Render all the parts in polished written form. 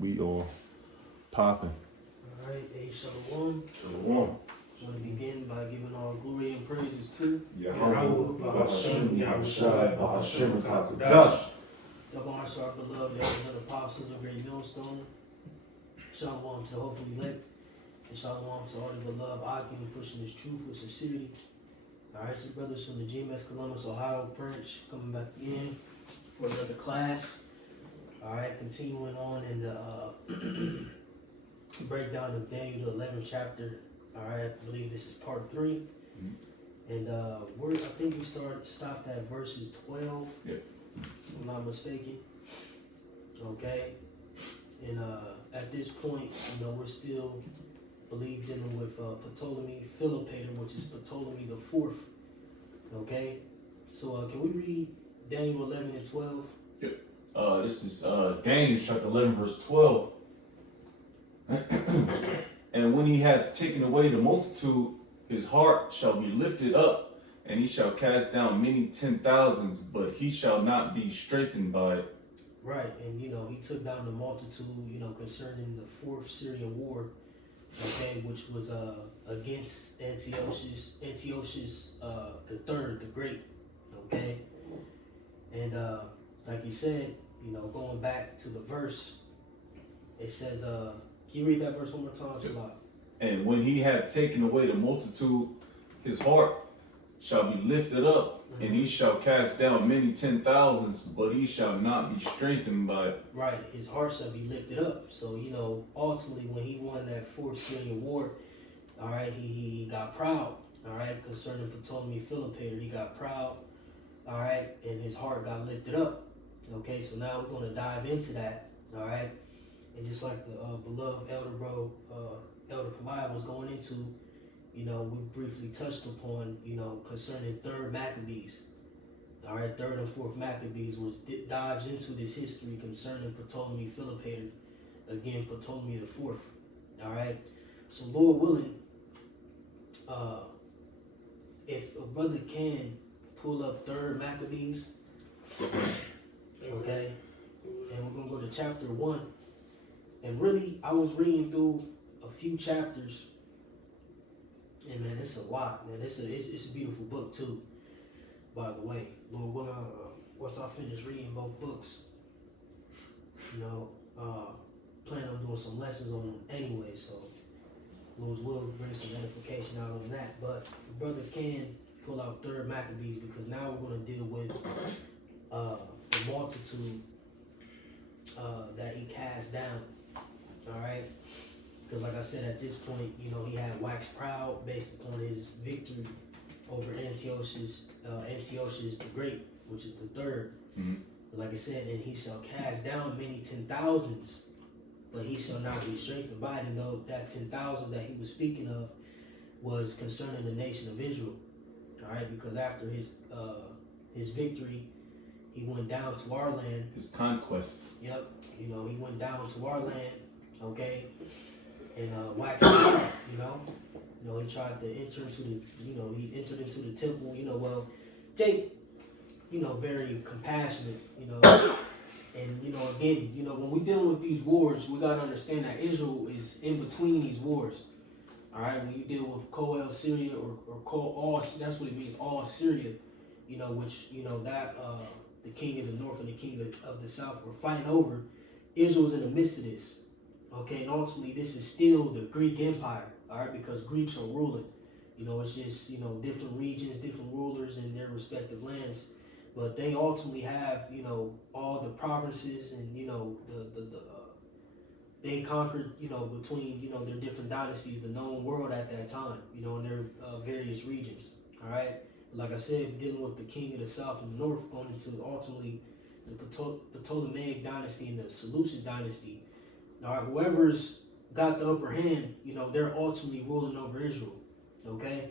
We are popping. Alright, hey, Shalom. Shalom. I want to begin by giving all glory and praises to Yahweh, Bahashem, Yahushai, Bahashem, Kakudash. Double honors to our beloved elders and apostles of Great Millstone. Shalom to the hopefully elect. And shalom to all the beloved Akim pushing this truth with sincerity. Alright, so brothers from the GMS Columbus, Ohio branch coming back in for another class. Alright, continuing on in the breakdown of Daniel, the 11th chapter. Alright, I believe this is part 3. And I think we stopped at verses 12. Yep. If I'm not mistaken. Okay. And at this point, we're still dealing with Ptolemy Philopator, which is Ptolemy the Fourth. Okay. So can we read Daniel 11 and 12? Yep. This is Daniel chapter 11 verse 12. And when he hath taken away the multitude, his heart shall be lifted up, and he shall cast down many 10,000s, but he shall not be strengthened by it. Right, and he took down the multitude, concerning the Fourth Syrian War, okay, which was against Antiochus the Third, the Great, okay, and like you said, going back to the verse, it says, can you read that verse one more time? Yep. And when he hath taken away the multitude, his heart shall be lifted up, and he shall cast down many 10,000s, but he shall not be strengthened by it. Right, his heart shall be lifted up. So, ultimately when he won that Fourth Syrian War, all right, he got proud, all right, concerning Ptolemy Philopator. He got proud, all right, and his heart got lifted up. Okay, so now we're going to dive into that, all right. And just like the beloved elder Elder Peliah was going into, we briefly touched upon, concerning 3rd Maccabees. All right, 3rd and 4th Maccabees dives into this history concerning Ptolemy Philopator, again, Ptolemy the Fourth. All right, so Lord willing, if a brother can pull up 3rd Maccabees, okay, and we're gonna go to chapter 1. And really, I was reading through a few chapters, and man, it's a lot, man. It's a beautiful book too, by the way. Lord willing, once I finish reading both books, plan on doing some lessons on them anyway. So, Lord's will bring some edification out on that. But the brother can pull out 3rd Maccabees, because now we're going to deal with the multitude that he cast down. All right, because like I said, at this point, he had waxed proud based upon his victory over Antiochus the Great, which is the 3rd. But like I said, and he shall cast down many 10,000s, but he shall not be strengthened by it. And though that 10,000 that he was speaking of was concerning the nation of Israel. All right, because after his victory, he went down to our land. His conquest. Yep, he went down to our land. Okay, and waxed out, he tried to enter into the, he entered into the temple, well, Jake, very compassionate, and, again, when we dealing with these wars, we got to understand that Israel is in between these wars, all right, when you deal with Koel Syria or all, that's what it means, all Syria, which, that, the king of the north and the king of the south were fighting over. Israel's in the midst of this. Okay, and ultimately this is still the Greek Empire, all right, because Greeks are ruling. It's just, different regions, different rulers in their respective lands. But they ultimately have, all the provinces and, they conquered, between, their different dynasties, the known world at that time, in their various regions, all right. Like I said, dealing with the king of the south and the north, going into ultimately the Ptolemaic dynasty and the Seleucid dynasty. All right, whoever's got the upper hand, they're ultimately ruling over Israel, okay?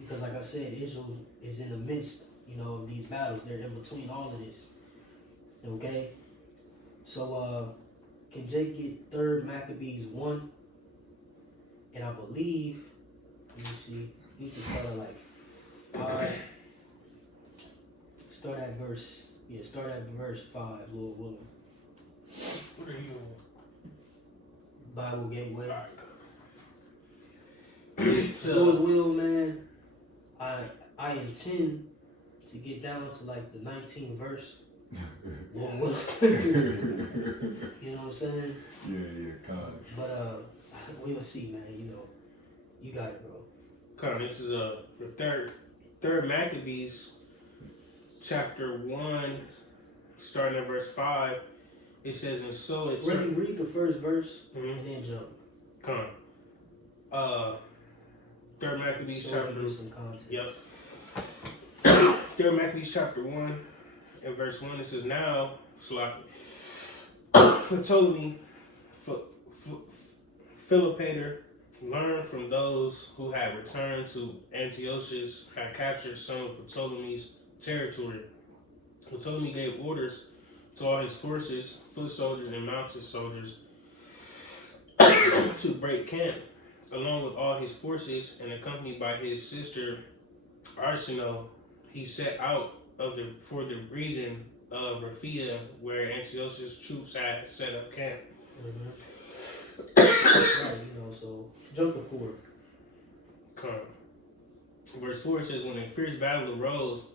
Because like I said, Israel is in the midst, of these battles. They're in between all of this, okay? So, can Jake get 3rd Maccabees 1? And I believe, let me see, you can start at like 5. Start at verse 5, Lord willing. What are you Bible Gateway. So, Lord's will, man. I intend to get down to like the 19th verse. You know what I'm saying? Yeah, kind of. But we'll see, man. You know, you got it, bro. come on, this is the third Maccabees, chapter 1, starting at verse 5. It says, and so it Read the first verse Mhm. and then jump. Come on. Third Maccabees So chapter. give some context. Yep. Third Maccabees chapter 1 and verse 1. It says, now, Ptolemy, Philopator, learned from those who had returned to Antiochus, had captured some of Ptolemy's territory. Ptolemy gave orders to all his forces, foot soldiers and mounted soldiers, to break camp, along with all his forces, and accompanied by his sister Arsinoe, he set out for the region of Raphia, where Antiochus' troops had set up camp. Right, you know, so jump to 4. Come. Verse 4 says, when a fierce battle arose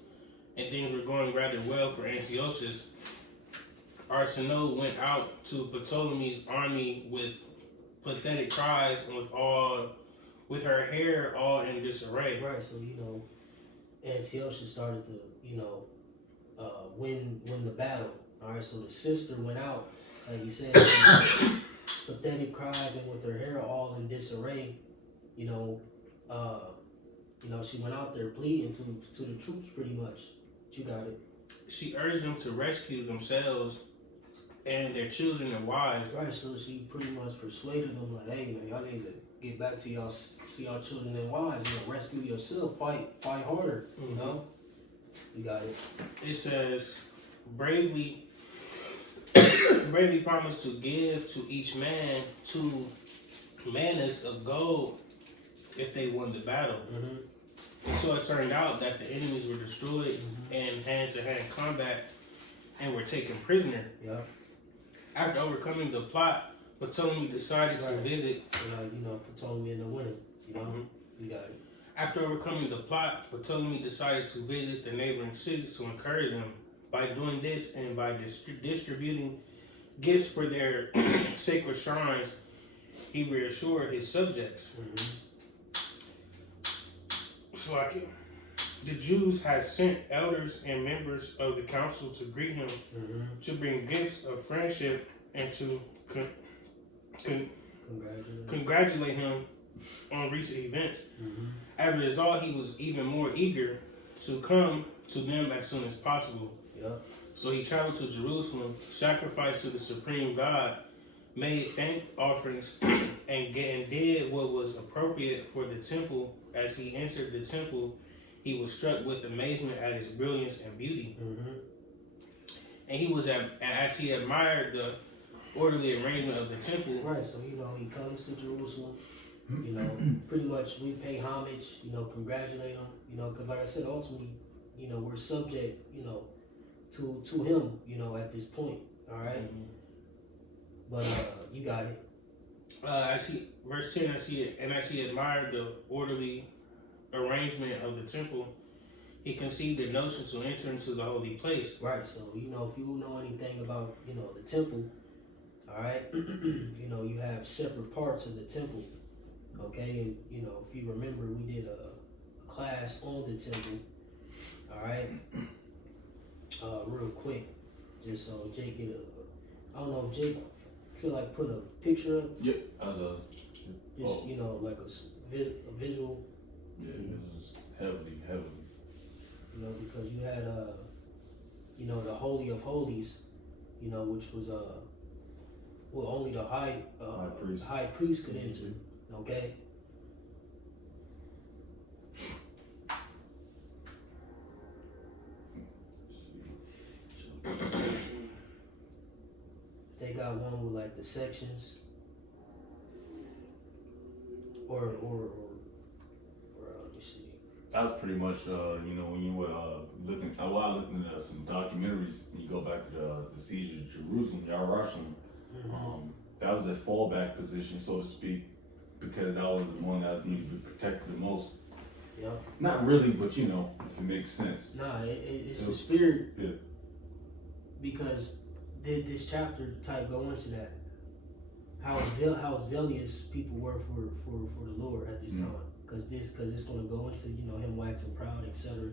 and things were going rather well for Antiochus, Arsinoe went out to Ptolemy's army with pathetic cries and with her hair all in disarray. Right, so you know, Antiochus started to, you know, win the battle. All right, so the sister went out, like you said, pathetic cries and with her hair all in disarray. You know, she went out there pleading to the troops pretty much. You got it. She urged them to rescue themselves and their children and wives. Right, so she pretty much persuaded them like, hey man, y'all need to get back to y'all children and wives. You know, rescue yourself, fight harder. You know, you got it. It says, bravely promised to give to each man 2 mannas of gold if they won the battle. And so it turned out that the enemies were destroyed in hand-to-hand combat and were taken prisoner. Yeah. After overcoming the plot, Ptolemy decided to visit. You know, Ptolemy in the winning. You know, you got it. After overcoming the plot, Ptolemy decided to visit the neighboring cities to encourage them. By doing this and by distributing gifts for their sacred shrines, he reassured his subjects. The Jews had sent elders and members of the council to greet him, to bring gifts of friendship, and to congratulate him on recent events. As a result, he was even more eager to come to them as soon as possible. So he traveled to Jerusalem, sacrificed to the supreme God, made thank offerings, and did what was appropriate for the temple. As he entered the temple, he was struck with amazement at its brilliance and beauty. And as he admired the orderly arrangement of the temple. Right, so you know, he comes to Jerusalem, you know, pretty much we pay homage, you know, congratulate him, you know, because like I said, ultimately, you know, we're subject, you know, to him, you know, at this point, all right? But you got it. Verse 10, as he admired the orderly arrangement of the temple, he conceived a notion to enter into the holy place. Right, so, you know, if you know anything about, you know, the temple, all right, you know, you have separate parts of the temple, okay? And, you know, if you remember, we did a class on the temple, all right? Real quick, just so Jake get I don't know if Jake feel like put a picture up. Yep, as a Just, you know, like a visual. Yeah, this is heavily. You know, because you had, you know, the Holy of Holies, you know, which was, well, only the high priest could enter, okay? They got one with like the sections, or let me see. That was pretty much, you know, when you were looking, while I looked into some documentaries, you go back to the siege of Jerusalem, Yarashim. That was their fallback position, so to speak, because that was the one that needed to be protected the most. Yep. Not really, but you know, if it makes sense. Nah, it's the spirit. Yeah. Because this chapter type go into that. How zealous people were for the Lord at this time. Cause it's gonna go into, you know, him waxing proud, etc.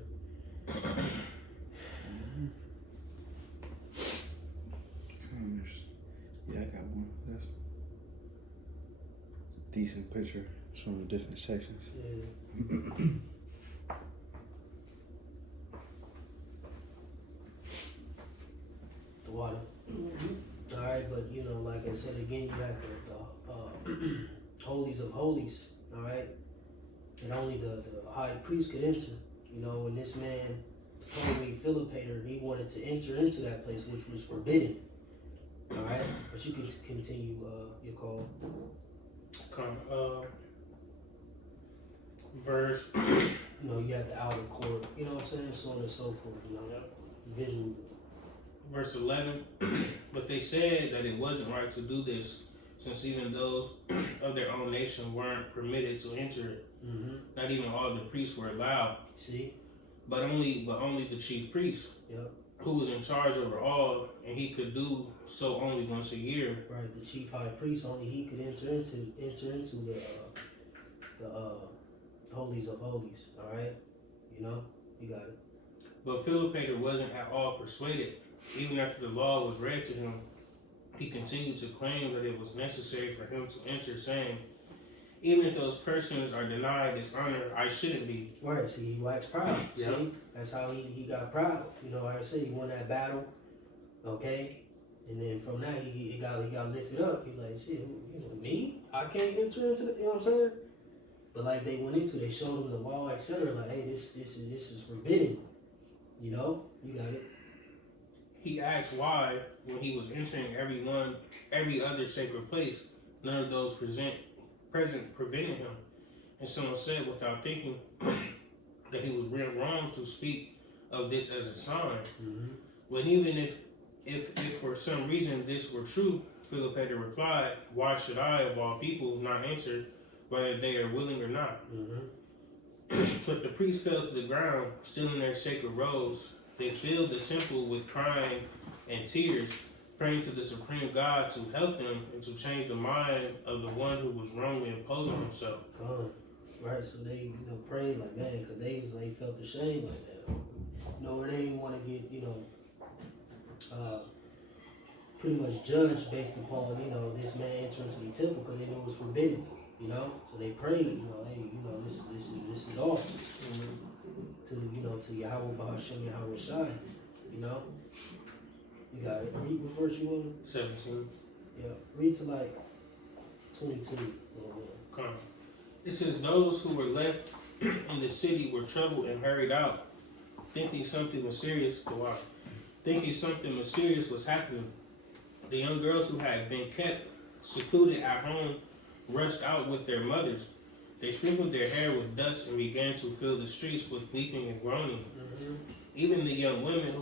Yeah, I got one. That's a decent picture showing the different sections. Yeah. The water. All right, but you know, like I said again, you have the holies of holies. All right, and only the high priest could enter. You know, and this man told me Philippator, he wanted to enter into that place, which was forbidden. All right, but you can continue your call. Verse. You know, you have the outer court. You know what I'm saying, so on and so forth. You know, visual. Verse 11. But they said that it wasn't right to do this, since even those of their own nation weren't permitted to enter it. Mm-hmm. Not even all the priests were allowed. See? But only the chief priest, Yep. who was in charge over all, and he could do so only once a year. Right, the chief high priest, only he could enter into the holies of holies. All right, you know, you got it. But Philippator wasn't at all persuaded. Even after the law was read to him, he continued to claim that it was necessary for him to enter, saying, "Even if those persons are denied this honor, I shouldn't be." Right, see, he waxed proud. Yeah. See, that's how he got proud. You know, like I said, he won that battle. Okay, and then from that he got lifted up. He like, shit, you know, me? I can't enter into the, you know what I'm saying? But like they went into, they showed him the law, etc. Like, hey, this is forbidden. You know, you got it. He asked why, when he was entering every other sacred place, none of those present prevented him. And someone said, without thinking, that he was wrong to speak of this as a sign. Mm-hmm. When even if for some reason this were true, Philippator replied, "Why should I, of all people, not answer, whether they are willing or not?" Mm-hmm. But the priests fell to the ground, still in their sacred robes. They filled the temple with crying and tears, praying to the supreme God to help them and to change the mind of the one who was wrongly imposing himself. Right, so they, you know, prayed like, man, because they felt ashamed like that. You know, they didn't want to get, you know, pretty much judged based upon, you know, this man entering into the temple because they knew it was forbidden, you know. So they prayed, you know, hey, you know, this is all to, you know, to Yahweh Bahashem Yahweh Shai, you know. You got it. Read what verse you want. 17. Yeah, read to like 22. Come. It says, those who were left in the city were troubled and hurried out, thinking something mysterious was happening. The young girls who had been kept secluded at home rushed out with their mothers. They sprinkled their hair with dust and began to fill the streets with weeping and groaning. Mm-hmm. Even the young women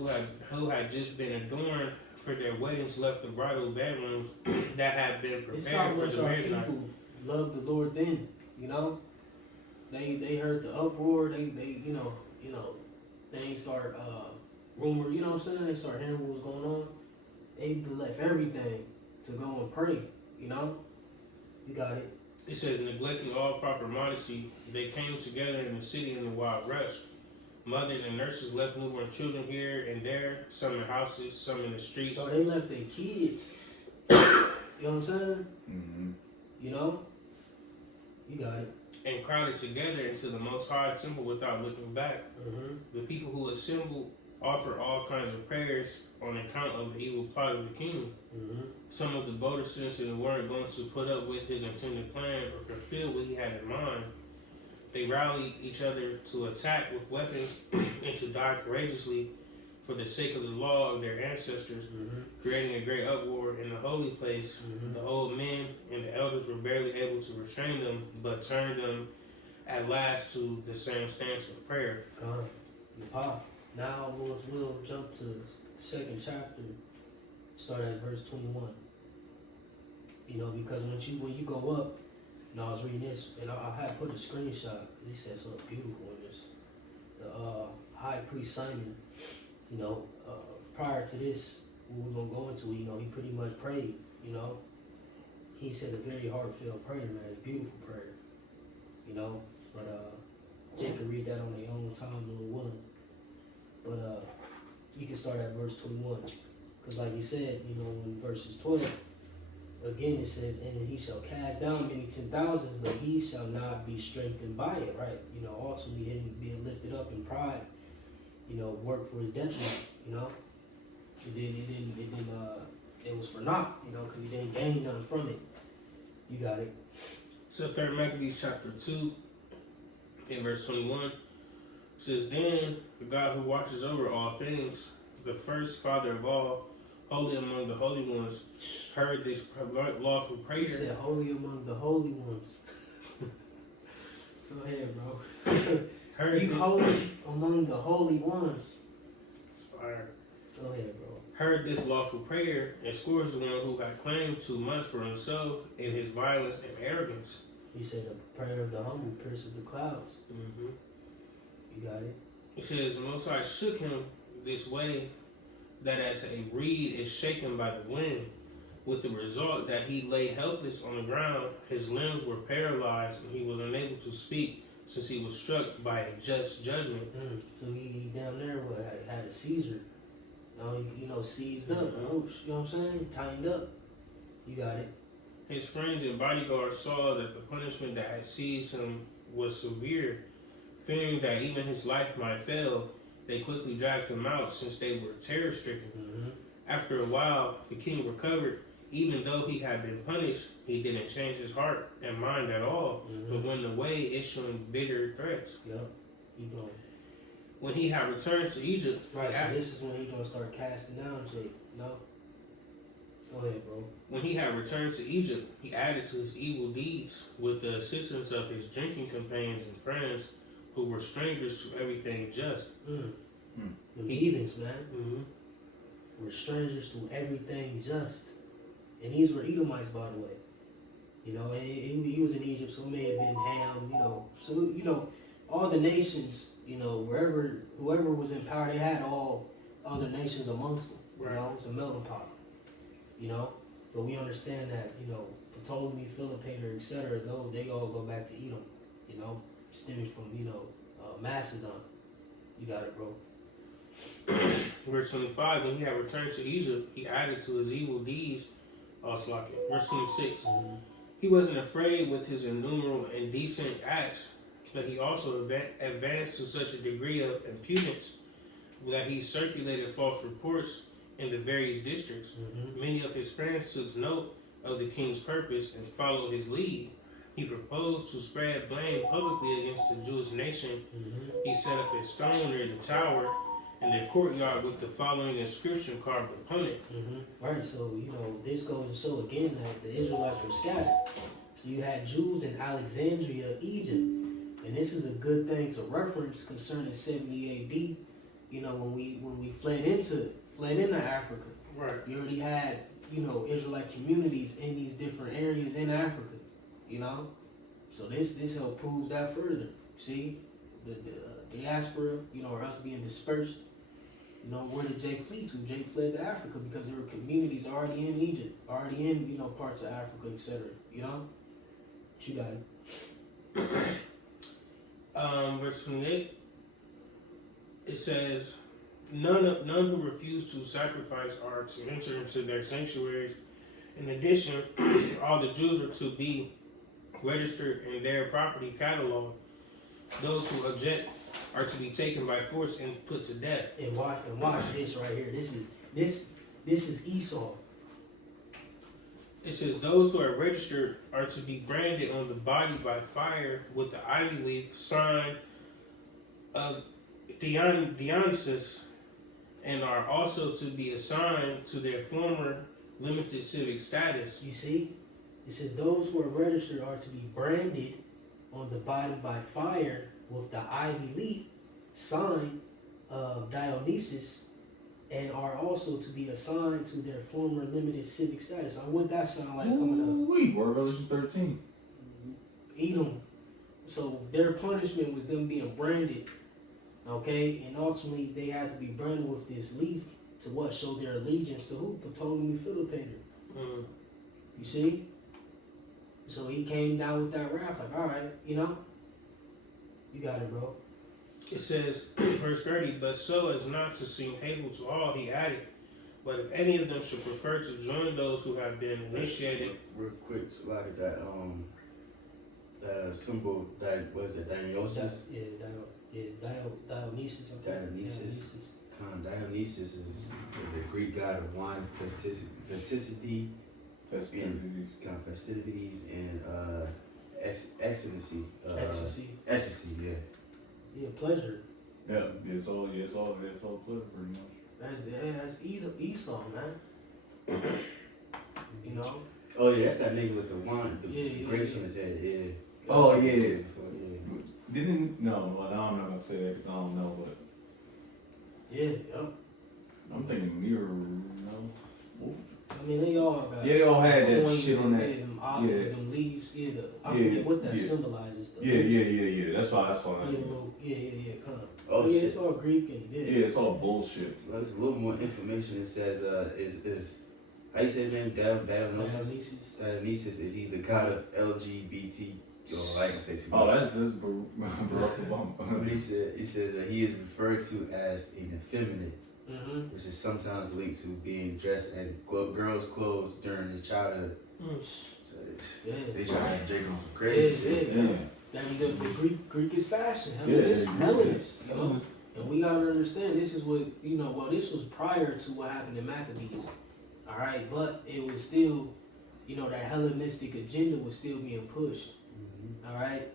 who had just been adorned for their weddings left the bridal bedrooms that had been prepared for the marriage night. People loved the Lord then, you know. They heard the uproar. They you know things start rumor. You know what I'm saying? They start hearing what was going on. They left everything to go and pray. You know, you got it. It says, neglecting all proper modesty, they came together in the city in a wild rush. Mothers and nurses left newborn children here and there, some in houses, some in the streets. So they left their kids. You know what I'm saying? Mm-hmm. You know, you got it. And crowded together into the Most High temple without looking back. Mm-hmm. The people who assembled offered all kinds of prayers on account of the evil plot of the king. Mm-hmm. Some of the bolder citizens weren't going to put up with his intended plan or fulfill what he had in mind. They rallied each other to attack with weapons and to die courageously for the sake of the law of their ancestors, creating a great uproar in the holy place. Mm-hmm. The old men and the elders were barely able to restrain them, but turned them at last to the same stance of prayer. Come, now we'll jump to the second chapter, start at verse 21. You know, because when you go up, and I was reading this, and I had put a screenshot because he said something beautiful in this. The high priest Simon, you know, prior to this, what we're gonna go into, you know, he pretty much prayed. You know, he said a very heartfelt prayer, man. It's a beautiful prayer. You know, but Jake can read that on their own time, Lord willing. But you can start at verse 21, because like you said, you know, in verses 12. Again, it says, and he shall cast down many 10,000s, but he shall not be strengthened by it, right? You know, ultimately him being lifted up in pride, you know, worked for his detriment, you know. It was for naught, you know, because he didn't gain nothing from it. You got it. So 3 Maccabees chapter 2, in verse 21, says, then the God who watches over all things, the first father of all, holy among the holy ones, heard this lawful prayer. He said, holy among the holy ones. Go ahead, bro. Heard you holy among the holy ones. Fire. Go ahead, bro. Heard this lawful prayer and scores the one who had claimed too much for himself in his violence and arrogance. He said, the prayer of the humble pierces the clouds. Mm-hmm. You got it. It says, the Most High shook him this way, that as a reed is shaken by the wind, with the result that he lay helpless on the ground, his limbs were paralyzed, and he was unable to speak, since he was struck by a just judgment. So he down there had a seizure. You know, seized up. Oh, you know what I'm saying? Tightened up. You got it. His friends and bodyguards saw that the punishment that had seized him was severe. Fearing that even his life might fail, they quickly dragged him out, since they were terror-stricken. Mm-hmm. After a while, the king recovered. Even though he had been punished, he didn't change his heart and mind at all, but went away issuing bitter threats. Yep. Keep going. When he had returned to Egypt, Right, so this is when he's going to start casting down Jake. No? Go ahead, bro. when he had returned to Egypt, he added to his evil deeds with the assistance of his drinking companions and friends, who were strangers to everything just. The heathens, man. Mm-hmm. Were strangers to everything just. And these were Edomites, by the way. You know, and he was in Egypt, so it may have been Ham, you know. So, you know, all the nations, you know, whoever was in power, they had all other nations amongst them. You Right. know, it was a melting pot. You know, but we understand that, you know, Ptolemy, Philopator, etc., they all go back to Edom, you know, stemming from, you know, Macedon. You got it, bro. Verse 25, when he had returned to Egypt, he added to his evil deeds. Verse 26, he wasn't afraid with his innumerable indecent acts, but he also advanced to such a degree of impudence that he circulated false reports in the various districts. Many of his friends took note of the king's purpose and followed his lead. He proposed to spread blame publicly against the Jewish nation. He set up a stone near the tower in the courtyard with the following inscription carved upon it. Right, so, you know, this goes to show again that the Israelites were scattered. So you had Jews in Alexandria, Egypt. And this is a good thing to reference concerning 70 AD. You know, when we fled into Africa. Right. You already had, you know, Israelite communities in these different areas in Africa. You know? So this help proves that further. See? The diaspora, you know, or us being dispersed. You know, where did Jake flee to? Jake fled to Africa because there were communities already in Egypt, already in, you know, parts of Africa, etc. You know? But you got it. Verse 28, it says, none who refuse to sacrifice are to enter into their sanctuaries. In addition, all the Jews are to be registered in their property catalog. Those who object are to be taken by force and put to death. And watch this right here. This is Esau. It says those who are registered are to be branded on the body by fire with the ivy leaf sign of Dionysus, and are also to be assigned to their former limited civic status. You see? It says those who are registered are to be branded on the body by fire with the ivy leaf sign of Dionysus, and are also to be assigned to their former limited civic status. What that sound like coming up? Ooh, Revelation 13. Edom. So their punishment was them being branded, okay, and ultimately they had to be branded with this leaf to what? Show their allegiance to who? Ptolemy Philopator. You see? So he came down with that wrath, like, all right, you know, you got it, bro. It says, verse 30, but so as not to seem hateful to all, he added, but if any of them should prefer to join those who have been initiated. Real quick, so like that symbol, that was it, Dionysus? Dionysus. Dionysus. Dionysus is a Greek god of wine, festivity, festivities, and ecstasy. Ecstasy, yeah. Yeah, pleasure. Yeah, it's all pleasure pretty much. That's Esau, man. You know? Oh yeah, that's that nigga with the wine, the grapes on his head, yeah. Oh yeah. Yeah. Well, I'm not gonna say that because I don't know, but Yeah, yep. I'm thinking mirror, no. I mean, they all got. Yeah, they all had that coins shit on that. Them olive, Yeah. them leaves. Yeah, I forget what that symbolizes. Though. Yeah. That's why I Yeah, know. come on. Oh yeah, shit. it's all Greek and Yeah, it's all bullshit. So there's a little more information. It says is how you say his name? Dionysus. Dionysus is he's the god of LGBT. I can say too much. Oh, that's Barack Obama. He said that he is referred to as an effeminate, which is sometimes linked to being dressed in girls' clothes during his childhood. So they try to have Jacob some crazy shit. Yeah. That the Greek is fashion. Yeah, Hellenist, you know. And we gotta understand this is what well, this was prior to what happened in Maccabees. All right, but it was still, that Hellenistic agenda was still being pushed. All right,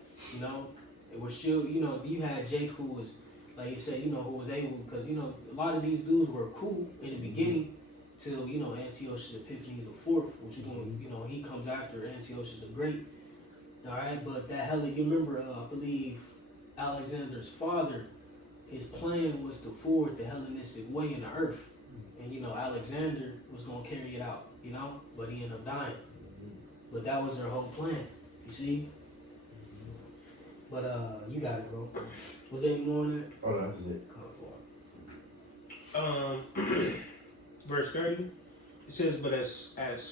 it was still, you had Jake who was, like you said, who was able, because a lot of these dudes were cool in the beginning till Antiochus Epiphanes the IV, which he comes after Antiochus the Great. All right, but that you remember, I believe Alexander's father, his plan was to forward the Hellenistic way in the earth, and Alexander was gonna carry it out, but he ended up dying. But that was their whole plan, you see. But you got it, bro. Was there any more on that? Oh, that was it. Verse 30, it says,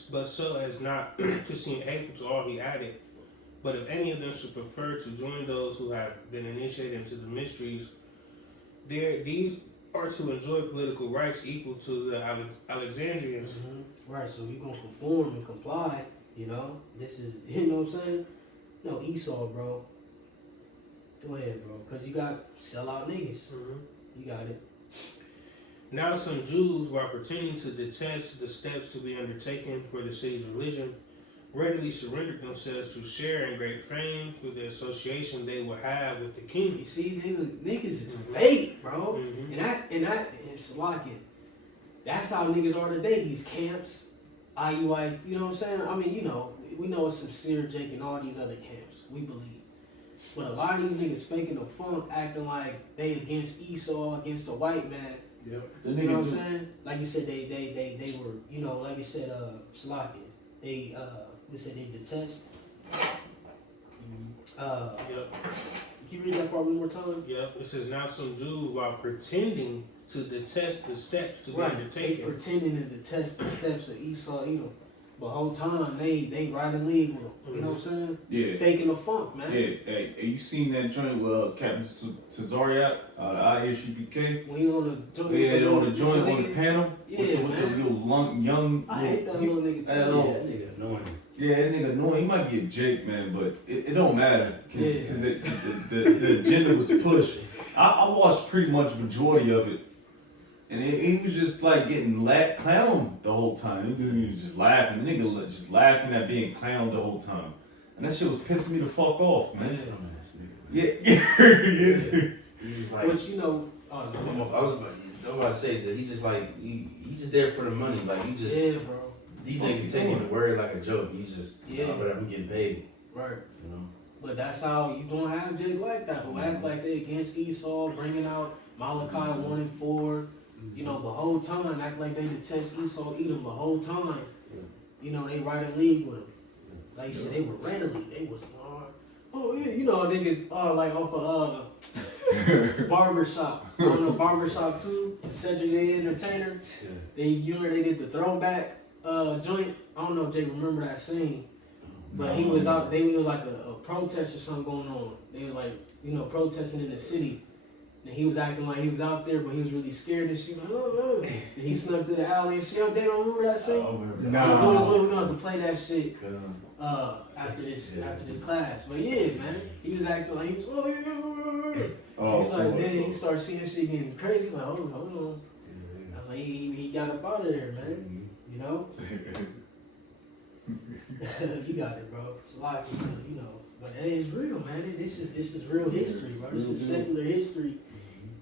but so as not to seem hateful to all, he added, but if any of them should prefer to join those who have been initiated into the mysteries, these are to enjoy political rights equal to the Alexandrians. Right, so you're gonna conform and comply, This is, what I'm saying? No, Esau, bro. Go ahead, bro, because you got sellout niggas. You got it. Now some Jews, while pretending to detest the steps to be undertaken for the city's religion, readily surrendered themselves to share in great fame through the association they will have with the king. You see, niggas is fake, bro. And it's like it. That's how niggas are today. These camps, IUIs, you know what I'm saying? I mean, we know it's sincere Jake and all these other camps. We believe. But a lot of these niggas faking the funk, acting like they against Esau, against the white man. Yep. You know what I'm saying? Like you said, they were, like you said, Slocky. They said they detest. Yep. Can you read that part one more time? Yep. It says, now some Jews, while pretending to detest the steps to be They undertaken. pretending to detest the steps of Esau, but whole time they right in league with them. You know what I'm saying? Yeah. Faking the funk, man. Yeah. Hey, you seen that joint with Captain Tazariak, the ISUPK? When you on the joint, on the joint on the panel. Yeah, with the man. little young. I hate that little nigga too. That nigga annoying. Yeah, that nigga annoying. He might be a Jake, man, but it don't matter because the agenda was pushed. I watched pretty much majority of it, and he was just like getting clowned the whole time. He was just laughing. The nigga just laughing at being clowned the whole time, and that shit was pissing me the fuck off, man. Yeah. He's like, But I was about to say that he's just like he's just there for the money. Like you just yeah, bro. these niggas taking the word like a joke. You just but I'm getting paid. Right. But that's how you gonna have Jake like that, who act like they against Esau, bringing out Malachi 1 and 4. You know, the whole time act like they detest Esau, Edom. The whole time, you know, they right in league with him. Like you said, they were readily. They was, oh yeah, you know, niggas like off of Barbershop. You know, Barbershop 2, Cedric the Entertainer. You remember they did the throwback joint. I don't know if they remember that scene, but he was out. It was like a protest or something going on. They was like, you know, protesting in the city. And he was acting like he was out there, but he was really scared and shit. Like, oh. And he snuck through the alley and shit. Yo, Jay, don't remember that scene? We're gonna have to play that shit after this class. But yeah, man, he was acting like he was. Oh yeah. He was like, then he started seeing shit getting crazy. Like, hold on. I was like, he got up out of there, man. You know. You got it, bro. It's a lot, you know. But hey, it's real, man. This is real history, bro. This is secular history.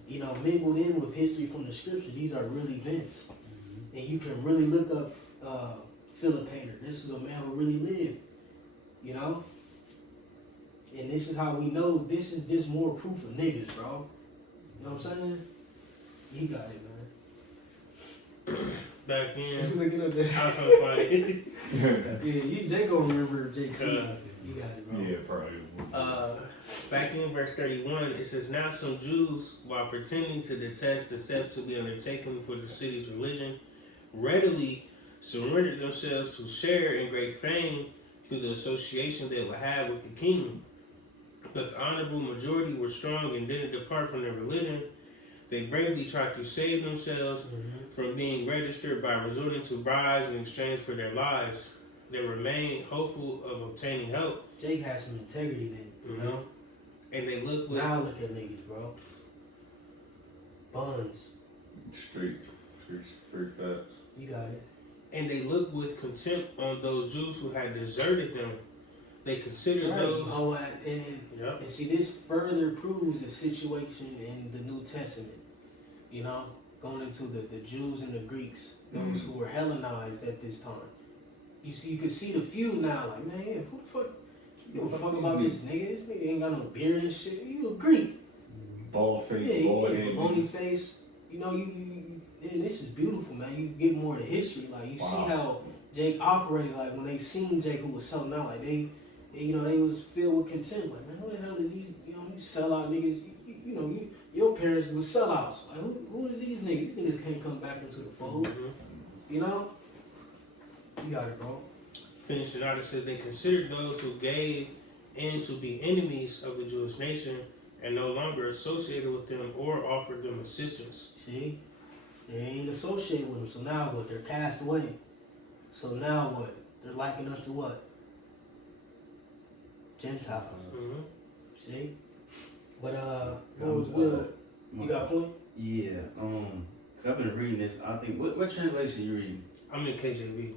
You know, mingled in with history from the scripture. These are real events. And you can really look up Philip Hayter. This is a man who really lived, you know? And this is how we know this is just more proof of niggas, bro. You know what I'm saying? You got it, man. Back in, What you looking up there? I was trying to find it. Yeah, Jake gonna remember Jake C. You got it, bro. Yeah, probably. Back in verse 31, it says, now some Jews, while pretending to detest the steps to be undertaken for the city's religion, readily surrendered themselves to share in great fame through the association they would have with the kingdom. But the honorable majority were strong and didn't depart from their religion. They bravely tried to save themselves from being registered by resorting to bribes in exchange for their lives. They remained hopeful of obtaining help. Jake has some integrity then, you know? And they look with Now look at niggas, bro. Buns. Streets, free facts. You got it. and they looked with contempt on those Jews who had deserted them. They considered Right. those. Oh, and see, this further proves the situation in the New Testament. You know, going into the Jews and the Greeks, those who were Hellenized at this time. You see, you can see the feud now. Like, man, yeah, who the fuck? You don't fuck about this nigga. This nigga ain't got no beard and shit. You a Greek? Bald face, Yeah, bald yeah, head. baloney face. You know, and this is beautiful, man. You get more of the history. Like, you see how Jake operated. Like, when they seen Jake who was selling out, like they was filled with contempt. Like, man, who the hell is these? You know, these sellout niggas. Your parents were sellouts. Like, who is these niggas? These niggas can't come back into the fold. You know. You got it, bro. Finish it out. It says they considered those who gave in to be enemies of the Jewish nation and no longer associated with them or offered them assistance. See? They ain't associated with them. So now what? They're cast away. So now what? They're likened unto what? Gentiles. See? But what was Will? You got a point? Yeah, cause I've been reading this. I think what translation you reading? I'm in KJV.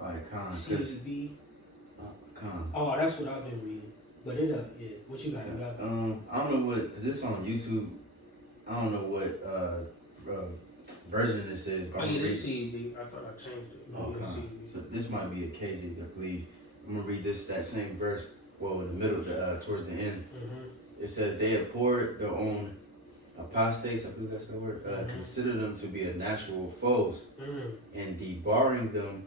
Alright, Khan. CSB. Khan. Oh, that's what I've been reading. But it yeah. What you got? You got? I don't know what, cause this on YouTube. I don't know what version this is. But Oh, I'm yeah, gonna this read- CEV. I thought I changed it. Oh, Yeah, Khan. CEV. So this might be a KJ, I believe. I'm gonna read that same verse. Well, in the middle, towards the end. It says they abhorred their own apostates, I believe that's the word, consider them to be a natural foes, and debarring them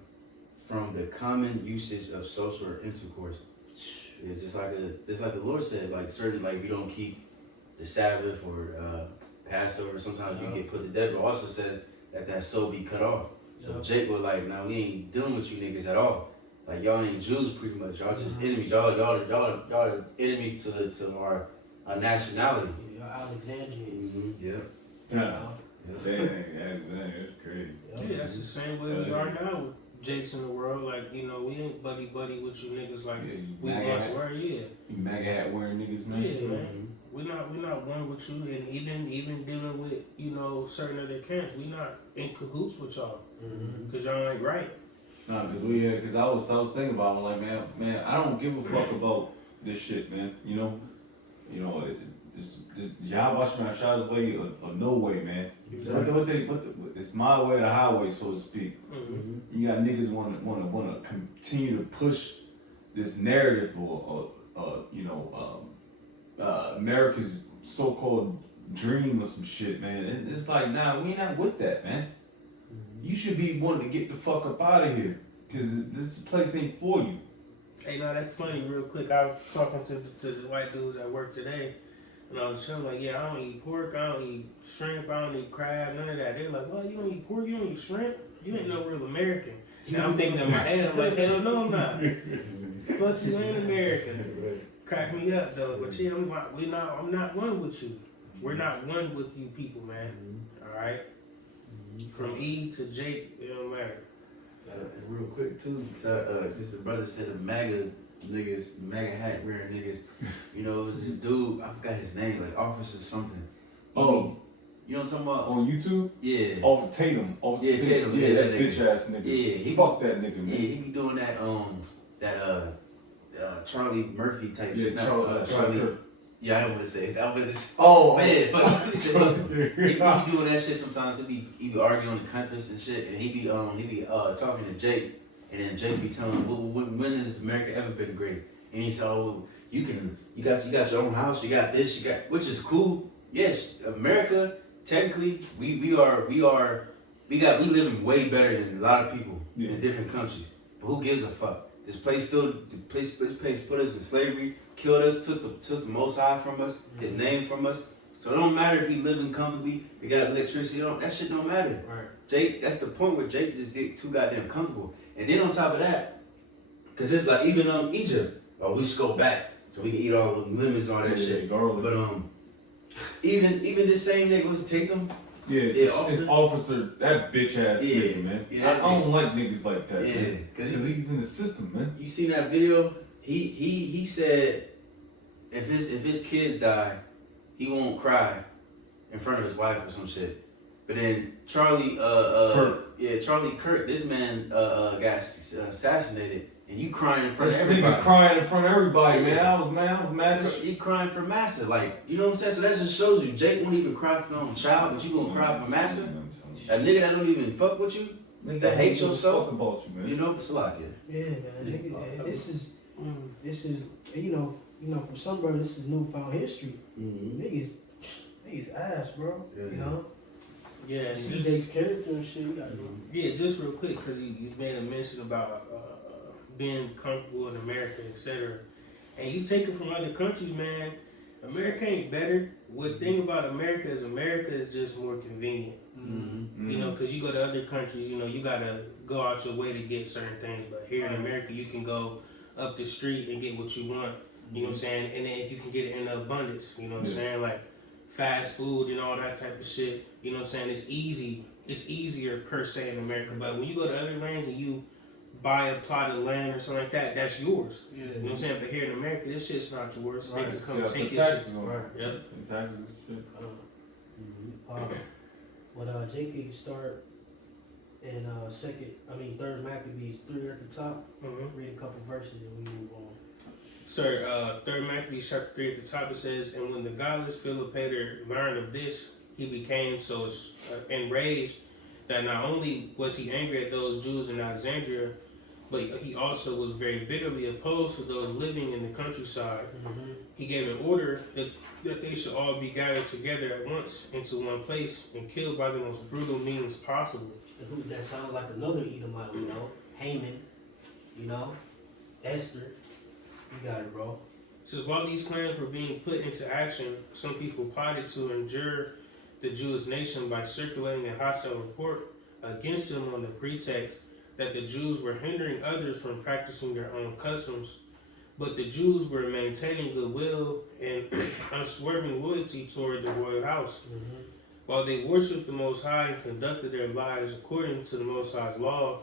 from the common usage of social intercourse. It's just like the Lord said, like certain, like if you don't keep the Sabbath or Passover, sometimes you get put to death, but also says that soul be cut off. So Jake was like, now we ain't dealing with you niggas at all. Like y'all ain't Jews pretty much. Y'all just enemies. Y'all enemies to our nationality. Yeah, Alexandrians. Yeah. Yeah. Dang, that's crazy. Yeah, that's the same way we are now with Jakes in the world. Like, we ain't buddy with you niggas like we once were. Yeah. You MAGA hat wearing niggas, man. Yeah, man. We're not one with you, and even dealing with certain other camps, we not in cahoots with y'all because y'all ain't right. Nah, cause I was thinking about it, like man, I don't give a fuck about this shit, man. Y'all watch my shots way or no way, man. It's my way or the highway, so to speak. You got niggas wanna continue to push this narrative or America's so-called dream or some shit, man. And it's like, nah, we not with that, man. You should be wanting to get the fuck up out of here, cause this place ain't for you. Hey, no, that's funny. Real quick, I was talking to the white dudes at work today, and I was telling them, like, yeah, I don't eat pork, I don't eat shrimp, I don't eat crab, none of that. They're like, well, you don't eat pork, you don't eat shrimp, you ain't no real American. And I'm thinking in my head, I'm like, hell no, I'm not. Fuck you, ain't American. Crack me up though, but yeah, I'm not one with you. We're not one with you people, man. All right. From E to Jake, it don't matter. Real quick too, so, since the brother said the MAGA niggas, MAGA hat wearing niggas, you know, it was this dude, I forgot his name, like Officer something. Oh. You know what I'm talking about? On YouTube? Yeah. Oh, Tatum. Oh, Yeah, Tatum. Yeah, that nigga. bitch ass nigga. Yeah, he fuck that nigga, man. Yeah, he be doing that Charlie Murphy type Yeah, shit. Charlie. Yeah, I don't want to say it. I want to say. Oh man, but he be doing that shit sometimes. He be arguing on the campus and shit, and he be talking to Jake, and then Jake be telling him, well, when has America ever been great? And he said, oh, you got your own house, you got this, which is cool. Yes, America. Technically, we living way better than a lot of people in different countries. But who gives a fuck? This place put us in slavery, killed us, took the Most High from us, His name from us. So it don't matter if we living comfortably, we got electricity. That shit don't matter. Right. Jake, that's the point where Jake just get too goddamn comfortable. And then on top of that, cause it's like even Egypt, we should go back so we can eat all the lemons and all that shit. Garlic. But even this same nigga was Tatum. Yeah, it's officer, that bitch ass nigga, man. Yeah, I don't like niggas like that, yeah, man. Because he's in the system, man. You seen that video? He said if his kids die, he won't cry in front of his wife or some shit. But then Charlie Kirk, this man got assassinated. And you crying in front of everybody. Nigga crying in front of everybody, man. I was mad as shit. You crying for Massa, like, you know what I'm saying? So that just shows you, Jake won't even cry for no child, but you gonna cry for Massa? A nigga that don't even fuck with you, that hates your soul. Fuck about you, man. You know, it's a lot, yeah, man. Nigga, this is, you know, for some brothers, this is newfound history. Niggas ass, bro. Yeah. You know. Yeah, see Jake's character and shit. Yeah, just real quick, because you made a mention about being comfortable in America, etc. And you take it from other countries, man. America ain't better. What thing about America is just more convenient. You know, because you go to other countries, you know, you gotta go out your way to get certain things. But here in America, you can go up the street and get what you want. You know what I'm saying? And then you can get it in abundance. You know what I'm saying? Like fast food and all that type of shit. You know what I'm saying? It's easy. It's easier per se in America. But when you go to other lands and you buy a plot of land or something like that, that's yours. You know what I'm saying? But here in America, this shit's not yours. They can come take your shit. Yep. Taxes and shit. When Jake can start in third Maccabees 3 at the top, read a couple verses and we move on. Sir, third Maccabees chapter 3 at the top, it says, and when the godless Philopator learned of this, he became so enraged that not only was he angry at those Jews in Alexandria, but he also was very bitterly opposed to those living in the countryside. He gave an order that they should all be gathered together at once into one place and killed by the most brutal means possible. That sounds like another Edomite, you know, Haman, you know, Esther. You got it, bro. It says, while these plans were being put into action, some people plotted to injure the Jewish nation by circulating a hostile report against them on the pretext that the Jews were hindering others from practicing their own customs, but the Jews were maintaining goodwill and unswerving loyalty toward the royal house. While they worshipped the Most High and conducted their lives according to the Most High's law,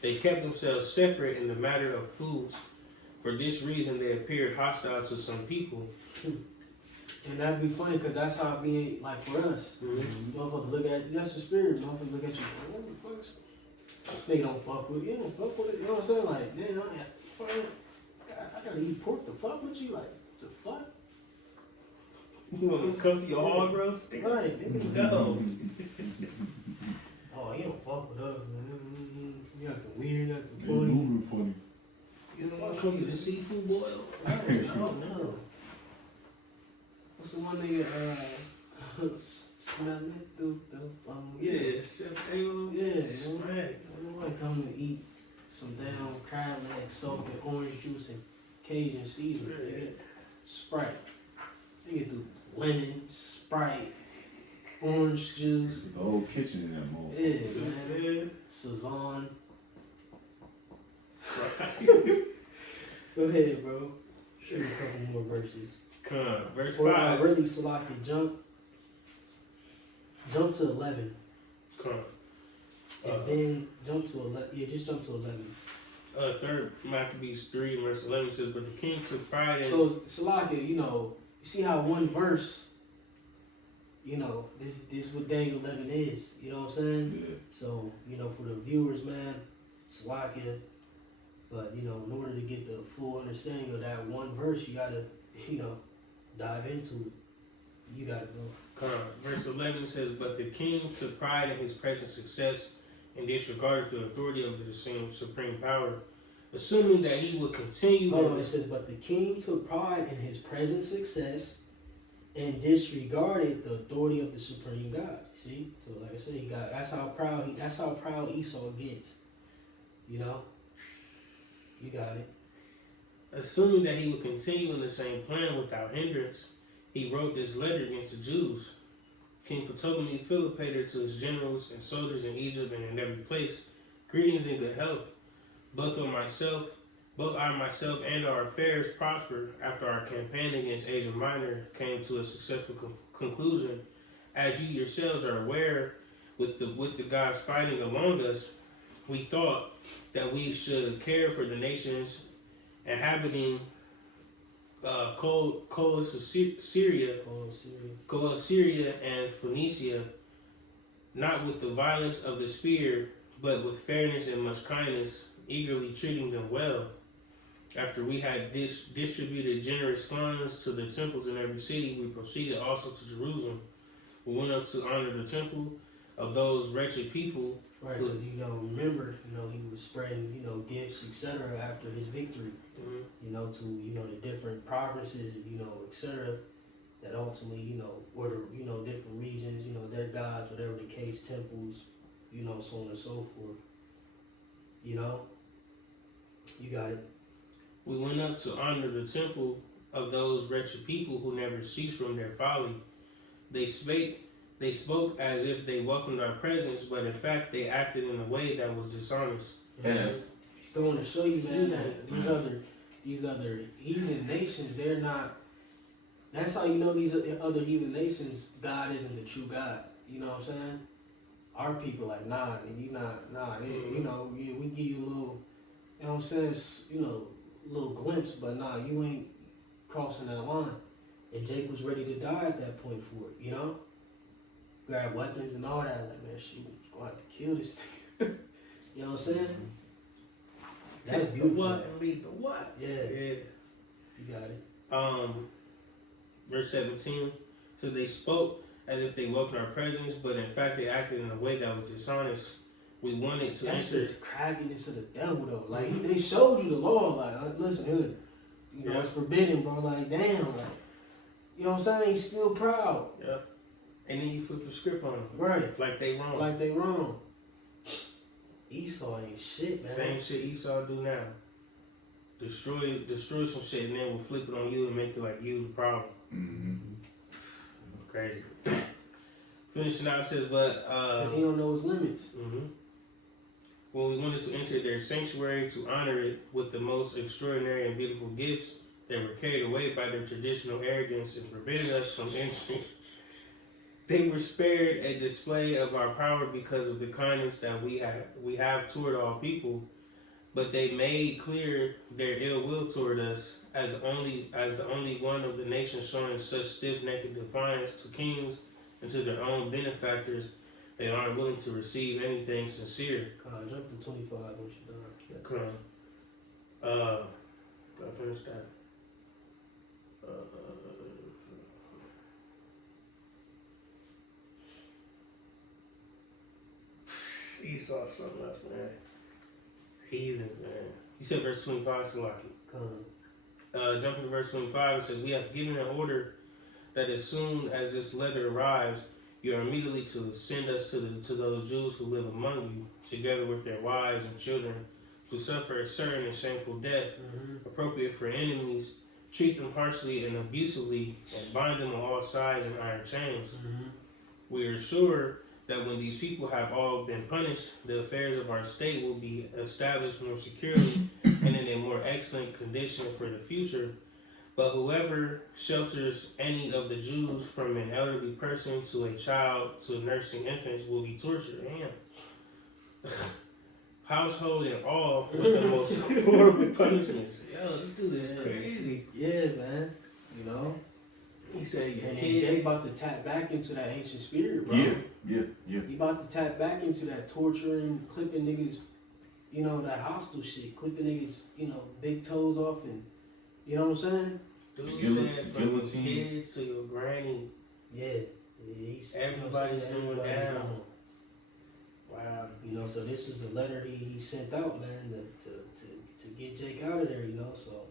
they kept themselves separate in the matter of foods. For this reason, they appeared hostile to some people. And that'd be funny because that's how it be like for us. Motherfuckers look at that's the spirit. Motherfuckers look at you. What the fuck? They don't fuck with you. You don't fuck with it. You know what I'm saying? Like, man, I gotta eat pork to fuck with you. Like, the fuck? You want to come to your hog roast? Right. Go. Oh, you don't fuck with us, man. You acting weird, acting funny. You don't want to come to the seafood boil? Oh, no. What's the one nigga, Smell it through the phone. Yeah, Chef Taylor. Yeah, Smack. I want to come to eat some damn crab legs soaked in orange juice and Cajun seasoning. Yeah. Nigga. Sprite. Nigga do lemon, Sprite, orange juice. The whole kitchen in that mall. Yeah, man. Sazon. Go ahead, bro. Shoot a couple more verses. Come on, verse Or 5. really, Salaki, jump to 11. Come on. And then jump to 11. Yeah, just jump to 11. Third Maccabees 3 verse 11 says, but the king took pride in. So, Salaki, you see how one verse, this what Daniel 11 is. You know what I'm saying? Yeah. So, for the viewers, man, Salakia. But, in order to get the full understanding of that one verse, you gotta, dive into it. You gotta go. Verse 11 says, but the king took pride in his present success and disregarded the authority of the supreme power, assuming that he would continue. Hold on, it says, but the king took pride in his present success and disregarded the authority of the supreme God. See? So like I said, that's how proud Esau gets. You got it. Assuming that he would continue in the same plan without hindrance, he wrote this letter against the Jews. King Ptolemy Philopator to his generals and soldiers in Egypt and in every place, greetings and good health. Both I myself and our affairs prospered after our campaign against Asia Minor came to a successful conclusion. As you yourselves are aware, with the gods fighting among us, we thought that we should care for the nations inhabiting Syria and Phoenicia, not with the violence of the spear, but with fairness and much kindness, eagerly treating them well. After we had distributed generous funds to the temples in every city, we proceeded also to Jerusalem. We went up to honor the temple of those wretched people. Right, because remember, he was spreading, gifts, etc. after his victory, to the different provinces, etc. That ultimately, or the different regions, their gods, whatever the case, temples, so on and so forth. You got it. We went up to honor the temple of those wretched people who never ceased from their folly. They spoke as if they welcomed our presence, but in fact they acted in a way that was dishonest. Yeah. Going to show you, man, that these other heathen nations, they're not. That's how these other heathen nations, God isn't the true God. You know what I'm saying? Our people like, nah, you not, nah. We give you a little, you know what I'm saying? Little glimpse, but nah, you ain't crossing that line. And Jake was ready to die at that point for it. Grab weapons and all that. Like, man, she was going to have to kill this thing. You know what I'm saying? That's Take the beautiful. what and leave the what. Yeah. You got it. Verse 17. So they spoke as if they welcomed our presence, but in fact they acted in a way that was dishonest. We wanted to That's enter. just craftiness of the devil, though. Like, they showed you the law. Like, listen, here, it's forbidden, bro. Like, damn, like, you know what I'm saying? He's still proud. Yeah. And then you flip the script on them. Right. Like they wrong. Like they wrong. Esau ain't shit, man. Same shit Esau do now. Destroy some shit and then we'll flip it on you and make it like you the problem. Mm-hmm. Crazy. Finishing out, it says, but Because he don't know his limits. mm-hmm. When we wanted to enter their sanctuary to honor it with the most extraordinary and beautiful gifts, they were carried away by their traditional arrogance and prevented us from entering. They were spared a display of our power because of the kindness that we have toward all people, but they made clear their ill will toward us as the only one of the nations showing such stiff-necked defiance to kings and to their own benefactors. They aren't willing to receive anything sincere. Jump to 25 once you're done. Come on. Gotta finish that. Esau something else, man. Heathen, man. He said verse 25, Salaki. Jumping to verse 25, it says, we have given an order that as soon as this letter arrives, you are immediately to send us to those Jews who live among you, together with their wives and children, to suffer a certain and shameful death, appropriate for enemies, treat them harshly and abusively, and bind them on all sides in iron chains. We are sure that when these people have all been punished, the affairs of our state will be established more securely and in a more excellent condition for the future. But whoever shelters any of the Jews, from an elderly person to a child to nursing infants, will be tortured. Damn. Household and all with the most horrible punishments. Yo, this dude is crazy. Yeah, man. You know? He said, And then Jay about to tap back into that ancient spirit, bro. Yeah. He about to tap back into that torturing, clipping niggas, you know, that hostile shit. Clipping niggas, you know, big toes off and, you know what I'm saying? Dude said from your kids to your granny. Yeah. He's, Everybody's you know, going down. Wow. You know, so this was the letter he sent out, man, to get Jake out of there, you know, so.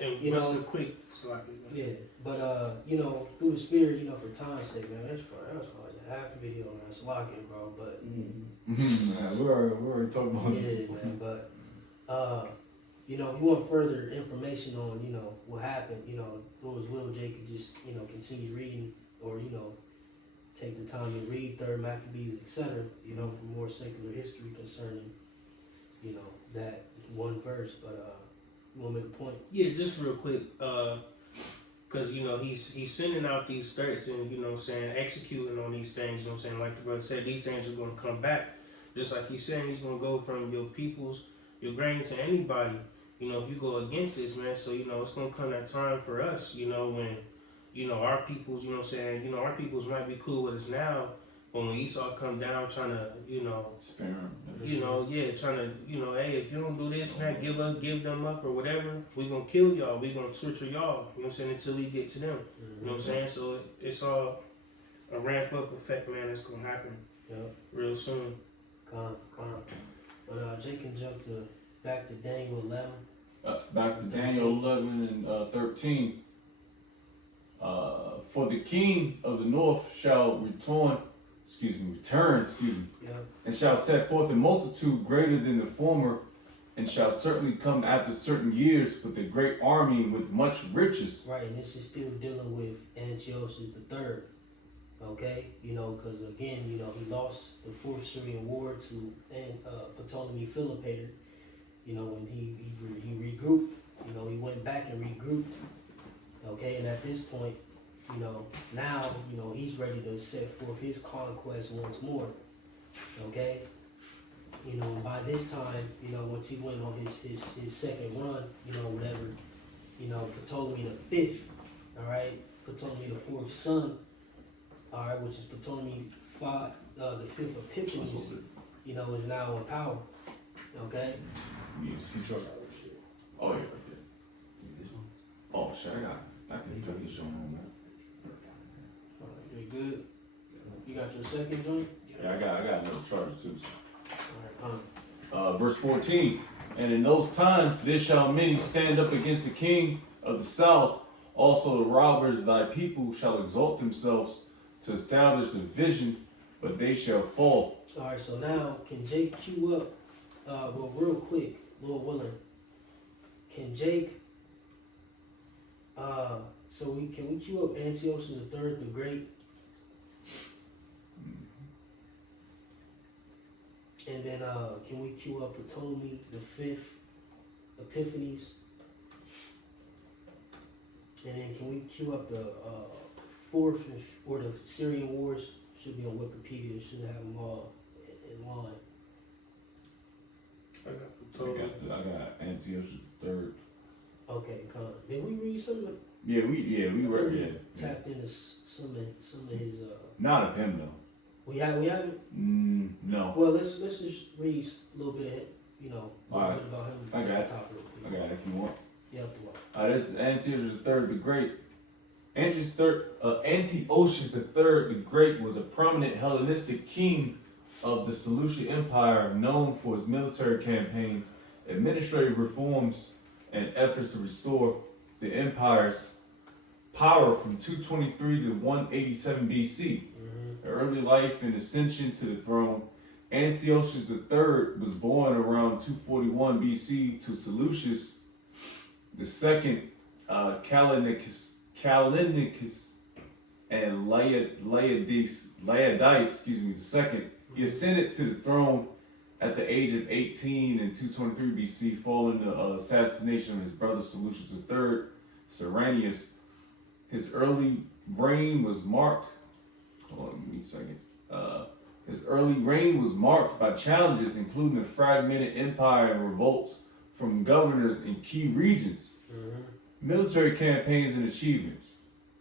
And you what's know, a quick sloppy? Yeah, but you know, through the spirit, you know, for time's sake, man, that's probably half the video, man. It's locking, bro. But Man, we already talking about yeah, man. But you know, if you want further information on, you know, what happened, you know, Lord's will, Jake could just, you know, continue reading, or you know, take the time to read Third Maccabees, etc. You know, for more secular history concerning, you know, that one verse. But you want to make a point? Yeah, just real quick, because you know he's sending out these threats and you know what I'm saying, executing on these things. You know what I'm saying, like the brother said, these things are going to come back. Just like he's saying, he's going to go from your peoples, your granny to anybody. You know, if you go against this, man. So you know it's going to come that time for us. You know when, you know our peoples. You know what I'm saying. You know our peoples might be cool with us now. But when Esau come down trying to, you know, spare him. you know, yeah, trying to, you know, hey, if you don't do this, man, give them up or whatever, we gonna kill y'all, we gonna torture y'all, you know what I'm saying, until we get to them, you know what I'm saying, so it's all a ramp up effect, man, that's gonna happen real soon. Calm. But Jake can jump back to Daniel 11. Back to Daniel 11 and 13. For the king of the north shall return, and shall set forth a multitude greater than the former, and shall certainly come after certain years with a great army with much riches. Right, and this is still dealing with Antiochus III. Okay, you know, because again, you know, he lost the Fourth Syrian War to Ptolemy Philopator. You know, when he regrouped, you know, he went back and regrouped. Okay, and at this point, you know, now, you know, he's ready to set forth his conquest once more. Okay? You know, and by this time, you know, once he went on his second run, you know, whatever, you know, Ptolemy the fifth, all right, Ptolemy the fourth son, all right, which is Ptolemy the fifth Epiphanes, you know, is now in power. Okay? You need a C-sharp. Oh, yeah, right there. Oh, shit, I can cut this joint on, man. You good? You got your second joint? Yeah, I got another charger too. All right, Verse 14. And in those times there shall many stand up against the king of the south. Also the robbers of thy people shall exalt themselves to establish the vision, but they shall fall. All right, so now can Jake cue up? Well, real quick, Lord willing, can Jake? So can we cue up Antiochus III the Great? And then can we cue up Ptolemy the fifth Epiphanes? And then can we cue up the fourth or the Syrian Wars? Should be on Wikipedia. Should have them all in line. I I got Antiochus III. Okay, did we read something? Yeah, we read. Yeah. Tapped into some of his. Not of him though. We haven't. No. Well, let's just read a little bit of it, you know, a little Alright. bit about him. I got it. Top real I quick. got it if you want. Yeah, up the wall. This is Antiochus III the Great. Antiochus III the Great was a prominent Hellenistic king of the Seleucid Empire, known for his military campaigns, administrative reforms, and efforts to restore the empire's power from 223 to 187 BC. Early life and ascension to the throne. Antiochus III was born around 241 BC to Seleucus II, Callinicus, and Laodice, II. He ascended to the throne at the age of 18 in 223 BC, following the assassination of his brother Seleucus III, Cyrenius. His early reign was marked. Hold on, give me a second. His early reign was marked by challenges, including a fragmented empire and revolts from governors in key regions. Military campaigns and achievements.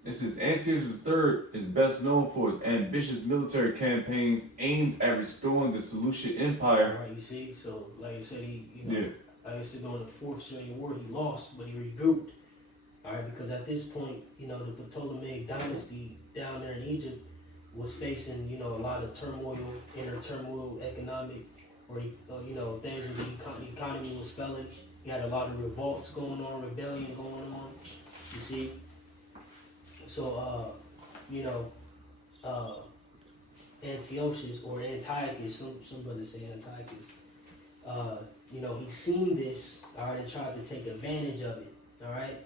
This is Antiochus III is best known for his ambitious military campaigns aimed at restoring the Seleucid Empire. Right, you see, so like I said, like I said, during the Fourth Syrian War, he lost, but he regrouped. All right, because at this point, the Ptolemaic dynasty down there in Egypt was facing, a lot of turmoil, inner turmoil, economic, where things with the economy was failing. You had a lot of revolts going on, rebellion going on. You see, so Antiochus or Antiochus, some brothers say Antiochus. He seen this, all right, and tried to take advantage of it. All right.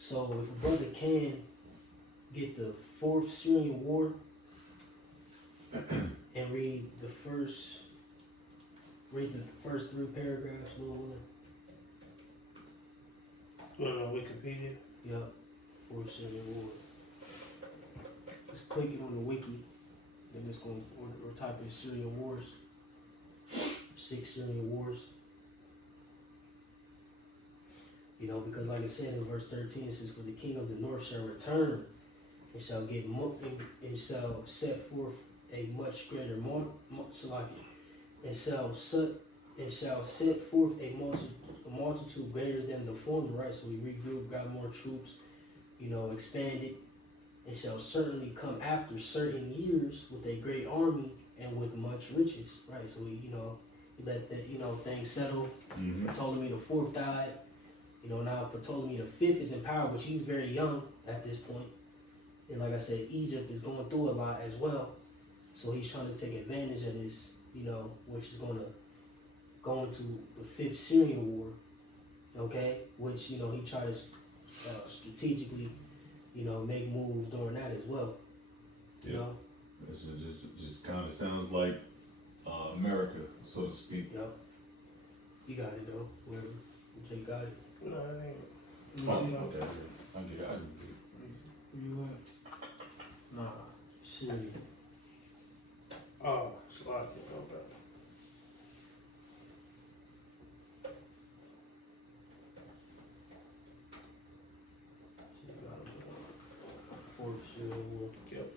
So if a brother can get the Fourth Syrian War and read the first 3 paragraphs, Lord willing. Wikipedia. Yep, Fourth Syrian War. Just click it on the wiki, then it's going or type in Syrian Wars. 6 Syrian Wars. Because like I said in verse 13, it says, "For the king of the north shall return, and shall and shall set forth a much greater and shall set forth a multitude greater than the former." Right, so we regrouped, got more troops, expanded, and shall certainly come after certain years with a great army and with much riches. Right, so we let that things settle. Ptolemy the Fourth died. Now Ptolemy the Fifth is in power, but he's very young at this point. And like I said, Egypt is going through a lot as well. So he's trying to take advantage of this, which is going to go into the Fifth Syrian War, okay? Which, he tried to strategically, make moves during that as well. You know? It just kind of sounds like America, so to speak. Yep. You got it, though. Whoever. You got it. No, it ain't. Okay. I get it. Where you at? Nah. Syria. Oh, Slovakia. Okay. Fourth Syrian War. Yep.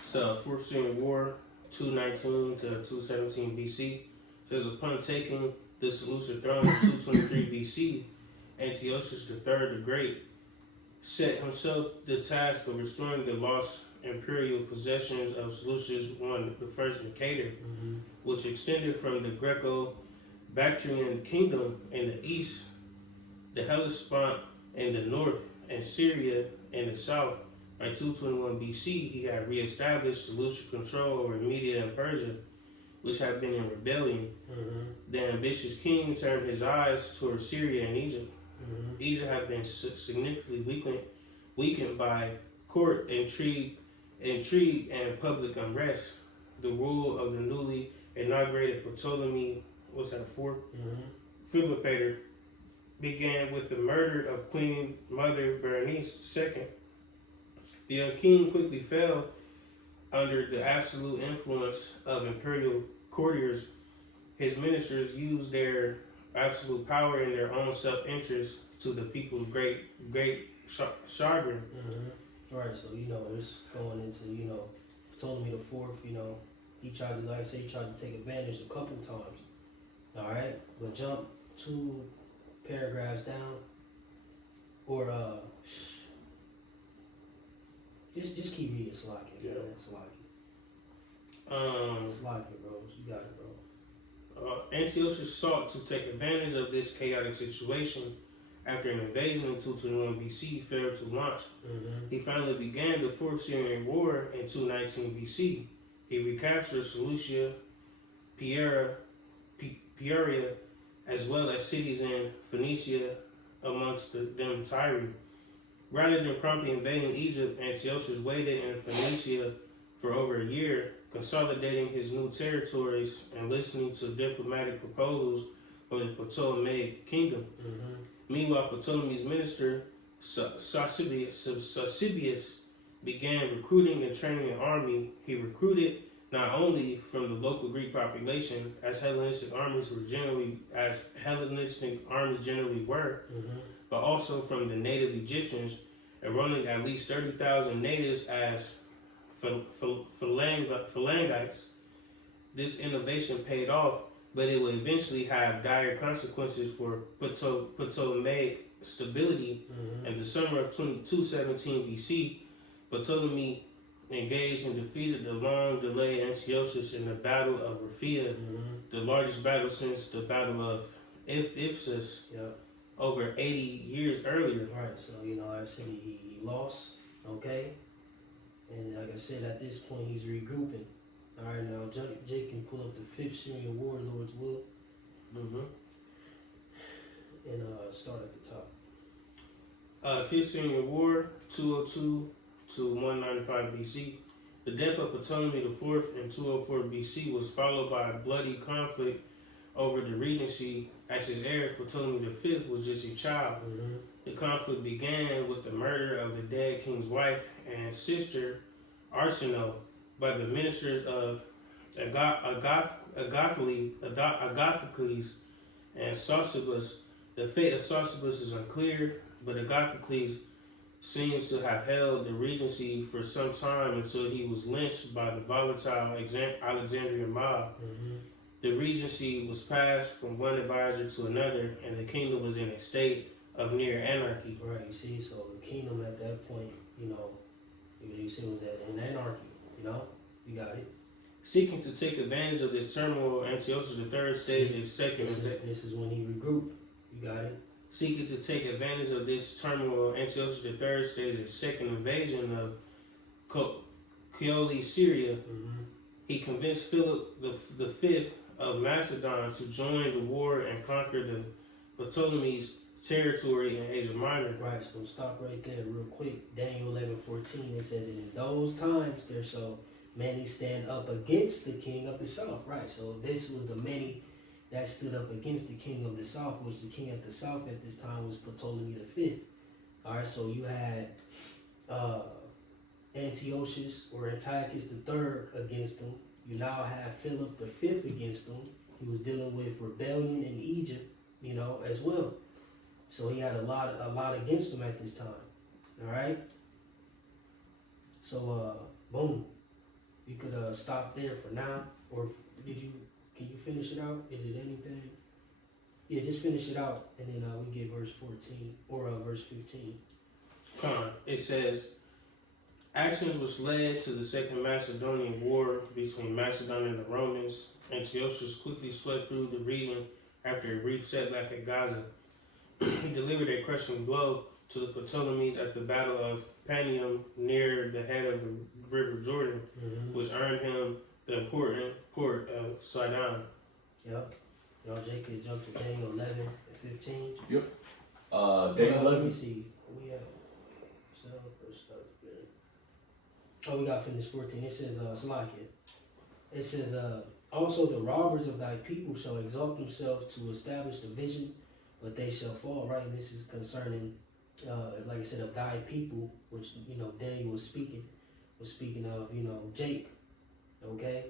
So, Fourth Syrian War, 219 to 217 BC. Says upon taking the Seleucid throne in 223 BC, Antiochus III the Great set himself the task of restoring the lost imperial possessions of Seleucus I, the first Mercator, which extended from the Greco-Bactrian kingdom in the east, the Hellespont in the north, and Syria in the south. By 221 BC, he had reestablished Seleucid control over Media and Persia, which had been in rebellion. The ambitious king turned his eyes towards Syria and Egypt. Egypt had been significantly weakened by court intrigue and public unrest. The rule of the newly inaugurated Ptolemy, Philopator, began with the murder of Queen Mother Berenice II. The young king quickly fell under the absolute influence of imperial courtiers. His ministers used their absolute power in their own self-interest to the people's great chagrin. Right, so it's going into Ptolemy the Fourth. He tried to, like I say, he tried to take advantage a couple times. All right, but jump 2 paragraphs down, or just keep reading Slovakia. Yeah. Slovakia, bro. You got it, bro. Antiochus sought to take advantage of this chaotic situation after an invasion in 221 BC failed to launch. He finally began the Fourth Syrian War in 219 BC. He recaptured Seleucia, Peoria, as well as cities in Phoenicia, amongst them Tyre. Rather than promptly invading Egypt, Antiochus waited in Phoenicia for over a year, consolidating his new territories and listening to diplomatic proposals from the Ptolemaic kingdom. Meanwhile, Ptolemy's minister, Eusebius, began recruiting and training an army. He recruited not only from the local Greek population, as Hellenistic armies generally were, but also from the native Egyptians, enrolling at least 30,000 natives as phalangites. This innovation paid off, but it would eventually have dire consequences for Ptolemaic stability. In the summer of 217 BC, Ptolemy engaged and defeated the long-delayed Antiochus in the Battle of Raphia, the largest battle since the Battle of Ipsus, over 80 years earlier. Right, so I said he lost, okay? And like I said, at this point he's regrouping. Alright, now Jake can pull up the Fifth Syrian War, Lord's will. And start at the top. Fifth Syrian War, 202 to 195 BC. The death of Ptolemy IV in 204 BC was followed by a bloody conflict over the regency, as his heir Ptolemy V was just a child. The conflict began with the murder of the dead king's wife and sister, Arsinoe, by the ministers of Agathocles and Sosibus. The fate of Sosibus is unclear, but Agathocles seems to have held the regency for some time until he was lynched by the volatile Alexandrian mob. The regency was passed from one advisor to another, and the kingdom was in a state of near anarchy. Right, you see, so the kingdom at that point, you see, was in anarchy, you got it. Seeking to take advantage of this turmoil, Antiochus III staged a second. This is when he regrouped, you got it. Seeking to take advantage of this turmoil, Antiochus III staged a second invasion of Coele, Syria. He convinced Philip V of Macedon to join the war and conquer the Ptolemy's territory in Asia Minor. Right, so stop right there real quick. Daniel 11:14, it says, and in those times there shall many stand up against the king of the south. Right, so this was the many that stood up against the king of the south, which the king of the south at this time was Ptolemy V. Alright, so you had Antiochus or Antiochus III against him. You now have Philip V against him. He was dealing with rebellion in Egypt, as well. So he had a lot against him at this time. Alright? So boom. You could stop there for now. Or can you finish it out? Is it anything? Yeah, just finish it out and then we get verse 14 or verse 15. It says, actions which led to the Second Macedonian War between Macedon and the Romans. Antiochus quickly swept through the region after a brief setback at Gaza. He delivered a crushing blow to the Ptolemies at the Battle of Panium near the head of the River Jordan, which earned him the important port of Sidon. Yep. Y'all, Jake could jump to Daniel 11 and 15. Yep. Daniel 11. Let me see. We have we got finished 14. It says, Salakia. It says, also the robbers of thy people shall exalt themselves to establish the vision, but they shall fall. Right, and this is concerning, like I said, of thy people, which Daniel was speaking of, Jake. Okay,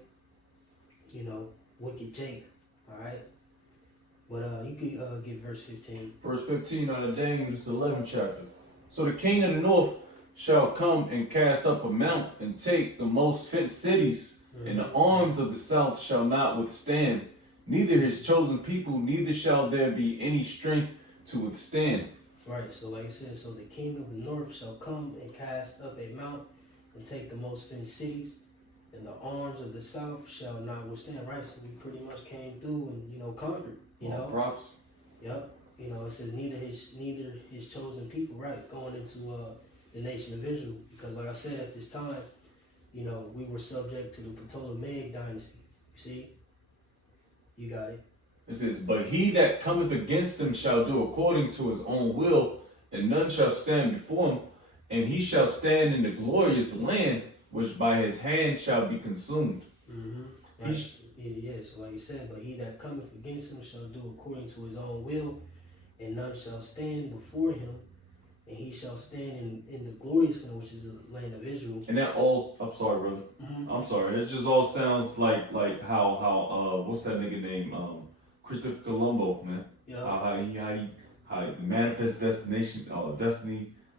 wicked Jake. All right, but you could give verse 15. Verse 15 out of Daniel, the 11th chapter. So the king of the north shall come and cast up a mount and take the most fenced cities, and the arms of the south shall not withstand, neither his chosen people, neither shall there be any strength to withstand. Right, so like I said, so the king of the north shall come and cast up a mount and take the most fenced cities, and the arms of the south shall not withstand. Right, so we pretty much came through and conquered. Prophets. Yep. You know, it says neither his chosen people, right, going into the nation of Israel, because like I said, at this time, you know, we were subject to the Ptolemaic dynasty. You see, you got it. It says, but he that cometh against them shall do according to his own will, and none shall stand before him, and he shall stand in the glorious land, which by his hand shall be consumed. Mm-hmm. Right. Yeah, so like you said, but he that cometh against him shall do according to his own will, and none shall stand before him, and he shall stand in the glorious land, which is the land of Israel. And that all, I'm sorry, brother. Mm-hmm. I'm sorry. It just all sounds like how what's that nigga name? Christopher Colombo, man. Yeah. How he manifest destiny,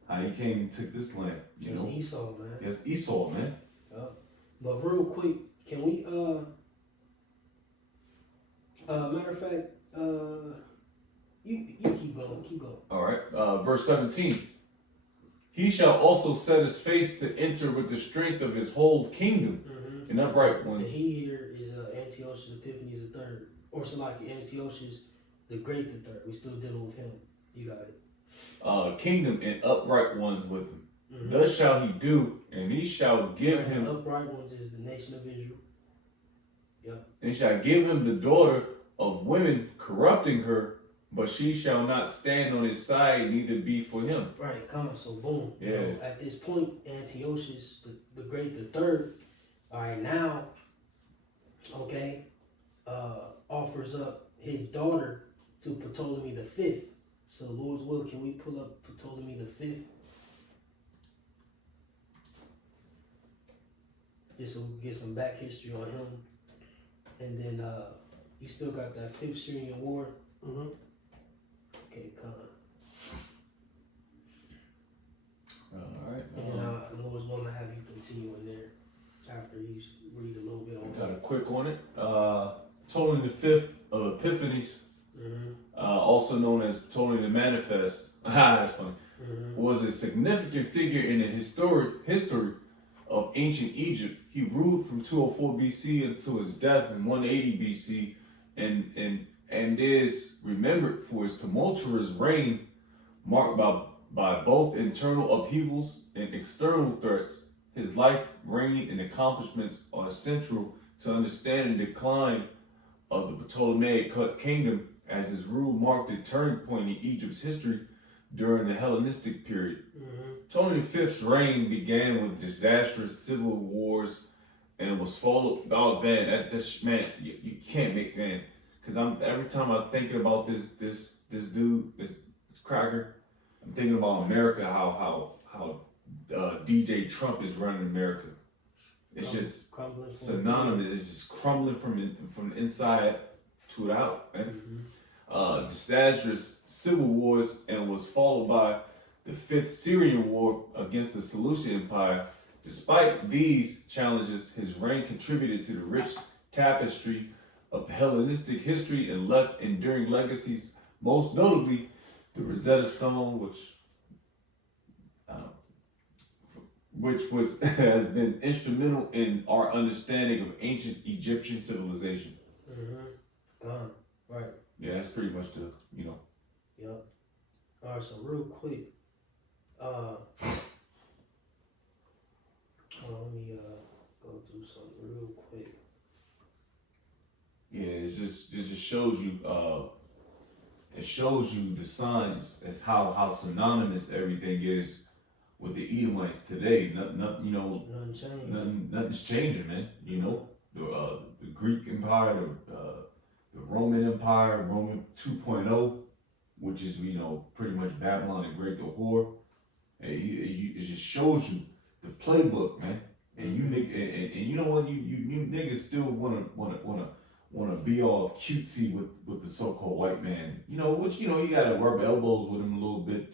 how he came and took this land. You It's know. Esau, man. Yes, Esau, man. But real quick, can we matter of fact, you keep going. All right. Verse 17. He shall also set his face to enter with the strength of his whole kingdom in upright ones. And he here is Antiochus Epiphanes the third, or Salaki Antiochus the Great the third. We still dealing with him. You got it. Kingdom and upright ones with him. Thus shall he do, and he shall give him. Upright ones is the nation of Israel. Yep. And he shall give him the daughter of women, corrupting her, but she shall not stand on his side, neither be for him. Right, come on, so boom. Yeah. You know, at this point, Antiochus the Great the third, all right, now, okay, offers up his daughter to Ptolemy the fifth. So Lord's will, can we pull up Ptolemy the fifth? Just so we can get some back history on him. And then you still got that fifth Syrian war. Okay, come on. All right. And then Lord's will, I'm gonna have you continue in there after you read a little bit on Got a quick on it. Ptolemy the fifth of Epiphanes, also known as Ptolemy the Manifest. That's funny. Was a significant figure in the history of ancient Egypt. He ruled from 204 BC until his death in 180 BC, and is remembered for his tumultuous reign, marked by both internal upheavals and external threats. His life, reign, and accomplishments are central to understanding the decline of the Ptolemaic kingdom, as his rule marked a turning point in Egypt's history during the Hellenistic period. Ptolemy V's reign began with disastrous civil wars and was followed. Oh man, you can't make, man. Because every time I'm thinking about this dude, this cracker, I'm thinking about America, how DJ Trump is running America. It's just synonymous. It's just crumbling from the inside to it out, man. Disastrous civil wars, and was followed by the Fifth Syrian War against the Seleucid Empire. Despite these challenges, his reign contributed to the rich tapestry of Hellenistic history and left enduring legacies, most notably the Rosetta Stone, which has been instrumental in our understanding of ancient Egyptian civilization. Gone. Right. Yeah, that's pretty much the, Yep. All right, so real quick, let me go through something real quick. Yeah, it just shows you the signs as how synonymous everything is with the Edomites today. Nothing's changing, man. The Greek Empire, the Roman Empire, Roman 2.0, which is pretty much Babylon the Great, the whore. It just shows you the playbook, man. And you know what, you niggas still wanna be all cutesy with the so-called white man. You gotta rub elbows with him a little bit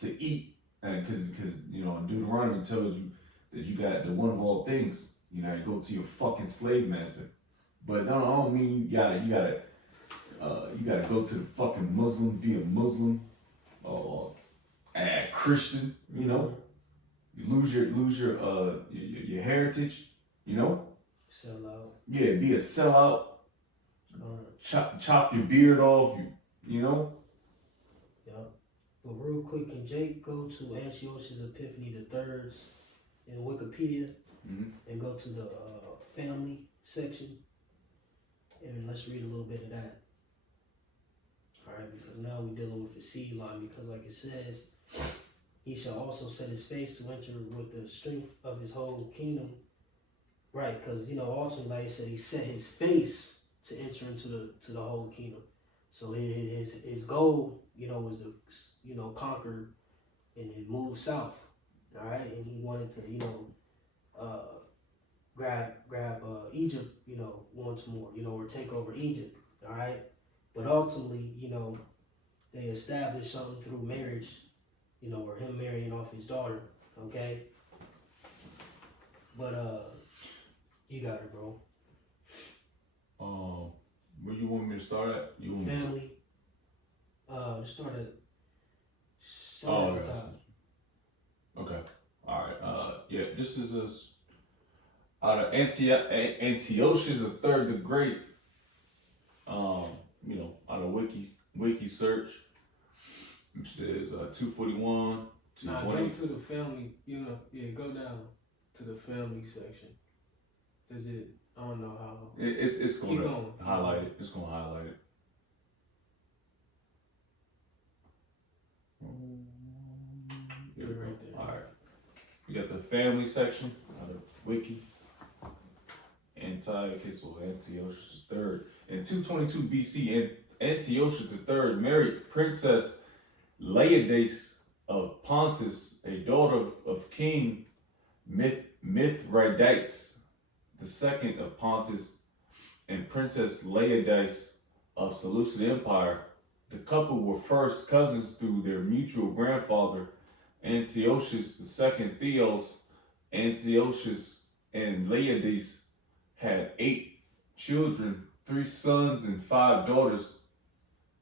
to eat, and because Deuteronomy tells you that you got the one of all things. You go to your fucking slave master. But I don't mean you gotta go to the fucking Muslim, be a Muslim, or a Christian. You lose your heritage. Sell out. Yeah, be a sellout. Chop your beard off. Yup. But real quick, can Jake go to Antiochus Epiphanes III's in Wikipedia and go to the family section? And let's read a little bit of that. Alright, because now we're dealing with the seed line, because like it says, he shall also set his face to enter with the strength of his whole kingdom. Right, because ultimately, like I said, he set his face to enter into the whole kingdom. So his goal, was to conquer and then move south. All right, and he wanted to grab Egypt, once more, or take over Egypt. All right, but ultimately, they established something through marriage, or him marrying off his daughter. Okay, but you got it, bro. Where you want me to start at? You want Family. Start at the top. Okay. All right. Yeah. This is out of Antiochus III the Great. Out of wiki search. It says 241 to Nah, 1. jump to the family. Go down to the family section. Does it? I don't know how. It's Keep gonna going. highlight it. It's gonna highlight it. Here we go. Right there. All right. We got the family section out of wiki. Antiochus III. In 222 BC, Antiochus III married Princess Laodice of Pontus, a daughter of King Mithridates II of Pontus, and Princess Laodice of Seleucid Empire. The couple were first cousins through their mutual grandfather, Antiochus II Theos. Antiochus and Laodice had 8 children, 3 sons and 5 daughters.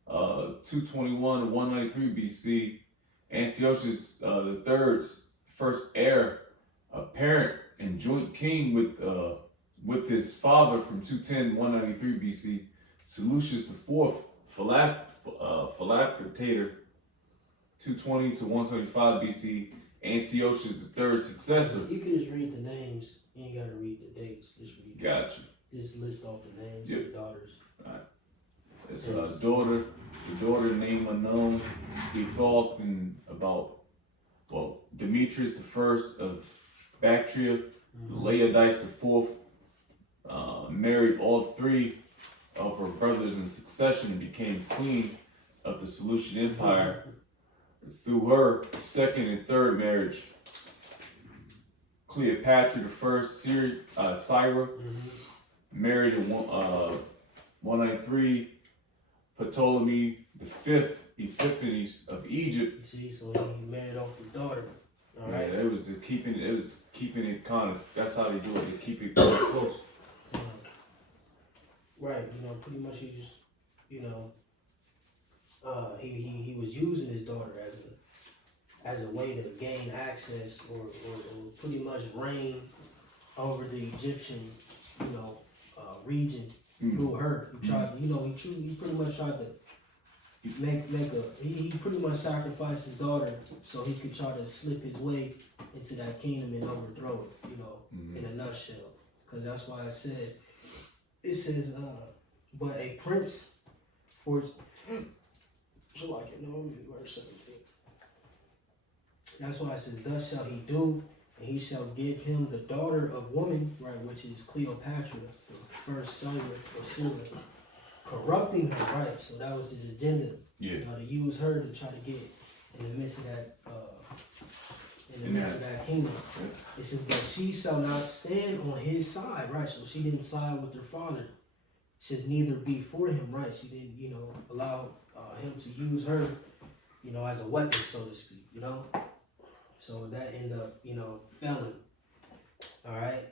221 to 193 BC, Antiochus III's first heir, apparent and joint king with his father from 210 to 193 BC, Seleucus IV, Philocpator, 220 to 175 BC, Antiochus III's successor. You can just read the names. You ain't gotta read the dates. Just read. Gotcha. Just list off the names Yep. of the daughters. Alright. It's the daughter named unknown, betrothed in Demetrius the First of Bactria, Laodice the Fourth, married all 3 of her brothers in succession and became queen of the Seleucid Empire. Through her second and third marriage, Cleopatra the First, Syra, married in 193, Ptolemy the Fifth, Epiphanes of Egypt. You see, so he married off his daughter. All right. Yeah, it was keeping it kind of. That's how they do it. They keep it close. Right. Pretty much he just, he was using his daughter as a way to gain access or pretty much reign over the Egyptian, region through her. He tried, he pretty much tried to he pretty much sacrificed his daughter so he could try to slip his way into that kingdom and overthrow it, in a nutshell. Because that's why it says, but a prince for, so like it, no, verse 17. That's why it says, thus shall he do, and he shall give him the daughter of woman, right, which is Cleopatra, the first son of Syria, corrupting her, right? So that was his agenda. Yeah. To use her to try to get in the midst of that, kingdom. Yeah. It says, but she shall not stand on his side, right? So she didn't side with her father. It says neither be for him, right? She didn't, allow him to use her, as a weapon, so to speak, So that ended up, failing. All right.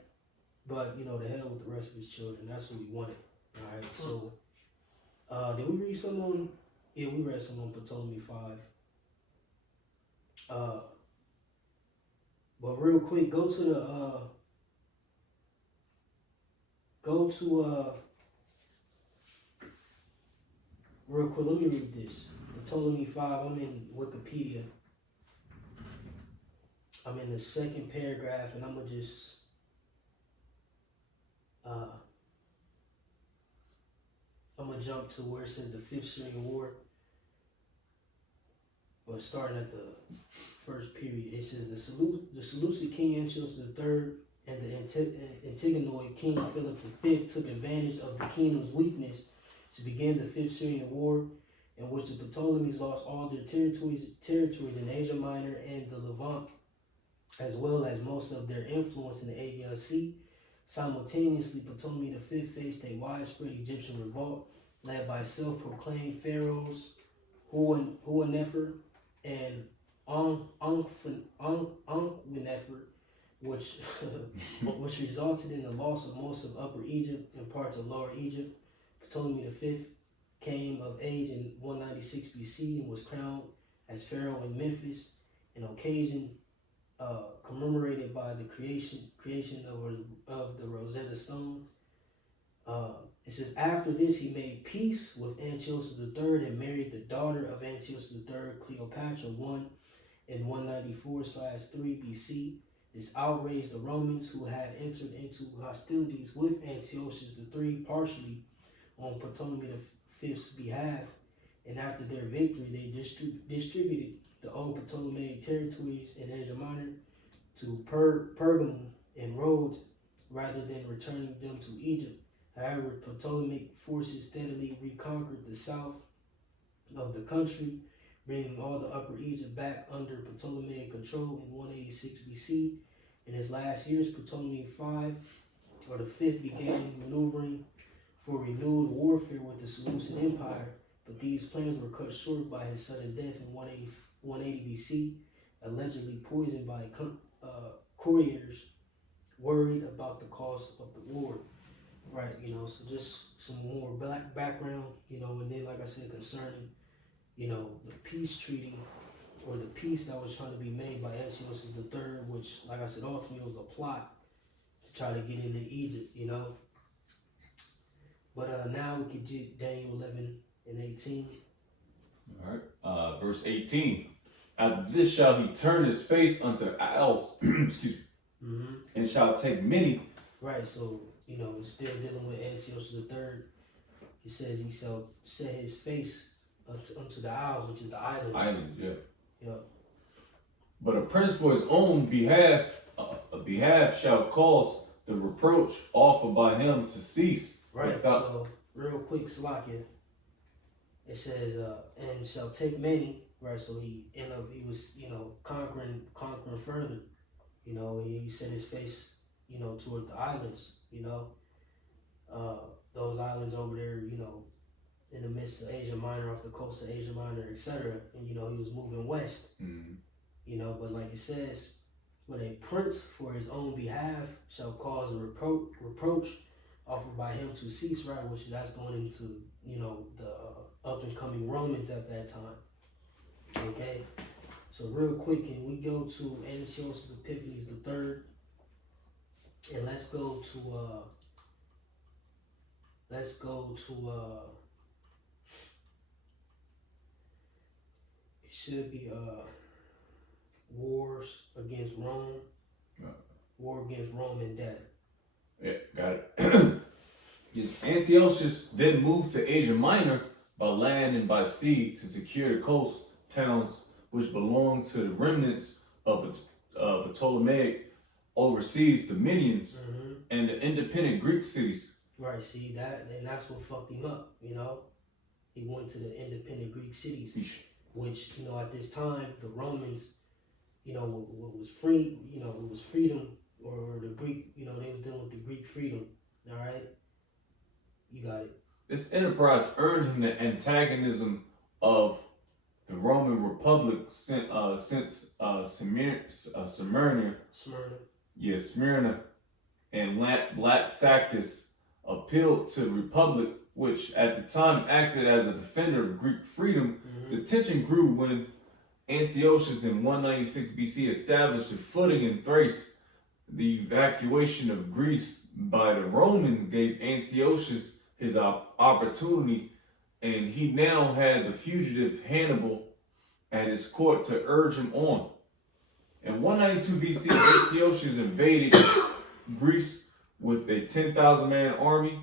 But, the hell with the rest of his children. That's what we wanted. All right. So, did we read some on? Yeah, we read some on Ptolemy 5. But real quick, go to real quick, let me read this. Ptolemy 5, I'm in Wikipedia. I'm in the second paragraph, and I'm gonna just I'm gonna jump to where it says the Fifth Syrian War. But starting at the first period, it says the Seleucid king Antiochus III and the Antigonoid king Philip V took advantage of the kingdom's weakness to begin the Fifth Syrian War, in which the Ptolemies lost all their territories in Asia Minor and the Levant, as well as most of their influence in the Aegean Sea. Simultaneously, Ptolemy V faced a widespread Egyptian revolt led by self-proclaimed pharaohs Huanefer and Ongwenefer, which resulted in the loss of most of Upper Egypt and parts of Lower Egypt. Ptolemy V came of age in 196 BC and was crowned as pharaoh in Memphis, an occasion commemorated by the creation of the Rosetta Stone. It says, after this, he made peace with Antiochus III and married the daughter of Antiochus III, Cleopatra I, in 194/3 BC. This outraged the Romans, who had entered into hostilities with Antiochus III partially on Ptolemy V's behalf, and after their victory, they distributed the old Ptolemaic territories in Asia Minor to Pergamum and Rhodes, rather than returning them to Egypt. However, Ptolemaic forces steadily reconquered the south of the country, bringing all the Upper Egypt back under Ptolemaic control in 186 BC. In his last years, Ptolemy V began maneuvering for renewed warfare with the Seleucid Empire, but these plans were cut short by his sudden death in 180 BC, allegedly poisoned by couriers worried about the cost of the war. Right, so just some more black background, and then like I said, concerning, the peace treaty or the peace that was trying to be made by Antiochus III, which, like I said, ultimately was a plot to try to get into Egypt, But now we could do Daniel 11 and 18. All right, verse 18. After this shall he turn his face unto the isles, excuse me, and shall take many. Right, so, still dealing with Antiochus III. He says he shall set his face unto the isles, which is the islands. Islands, yeah. Yep. But a prince for his own behalf shall cause the reproach offered by him to cease. Right, so real quick, Salakia. It says, and shall take many, right? So he was, conquering further. He set his face, toward the islands, those islands over there, in the midst of Asia Minor, off the coast of Asia Minor, etc. And, he was moving west, but like it says, but a prince for his own behalf shall cause a reproach offered by him to cease, right? Which that's going into, the up and coming Romans at that time. Okay, so real quick, can we go to Antiochus Epiphanes III, and let's go to it should be wars against Rome, war against Rome and death. Yeah, got it. Yes, Antiochus then moved to Asia Minor by land and by sea to secure the coast towns which belonged to the remnants of Ptolemaic overseas dominions and the independent Greek cities. Right, see that, and that's what fucked him up, He went to the independent Greek cities, which, at this time, the Romans, what was free, it was freedom, or the Greek, they was dealing with the Greek freedom, all right? You got it. This enterprise earned him the antagonism of the Roman Republic since Smyrna. Yeah, Smyrna and Laxactus appealed to the Republic, which at the time acted as a defender of Greek freedom. The tension grew when Antiochus in 196 BC established a footing in Thrace. The evacuation of Greece by the Romans gave Antiochus his opportunity and he now had the fugitive Hannibal at his court to urge him on. In 192 BC, Antiochus invaded Greece with a 10,000-man army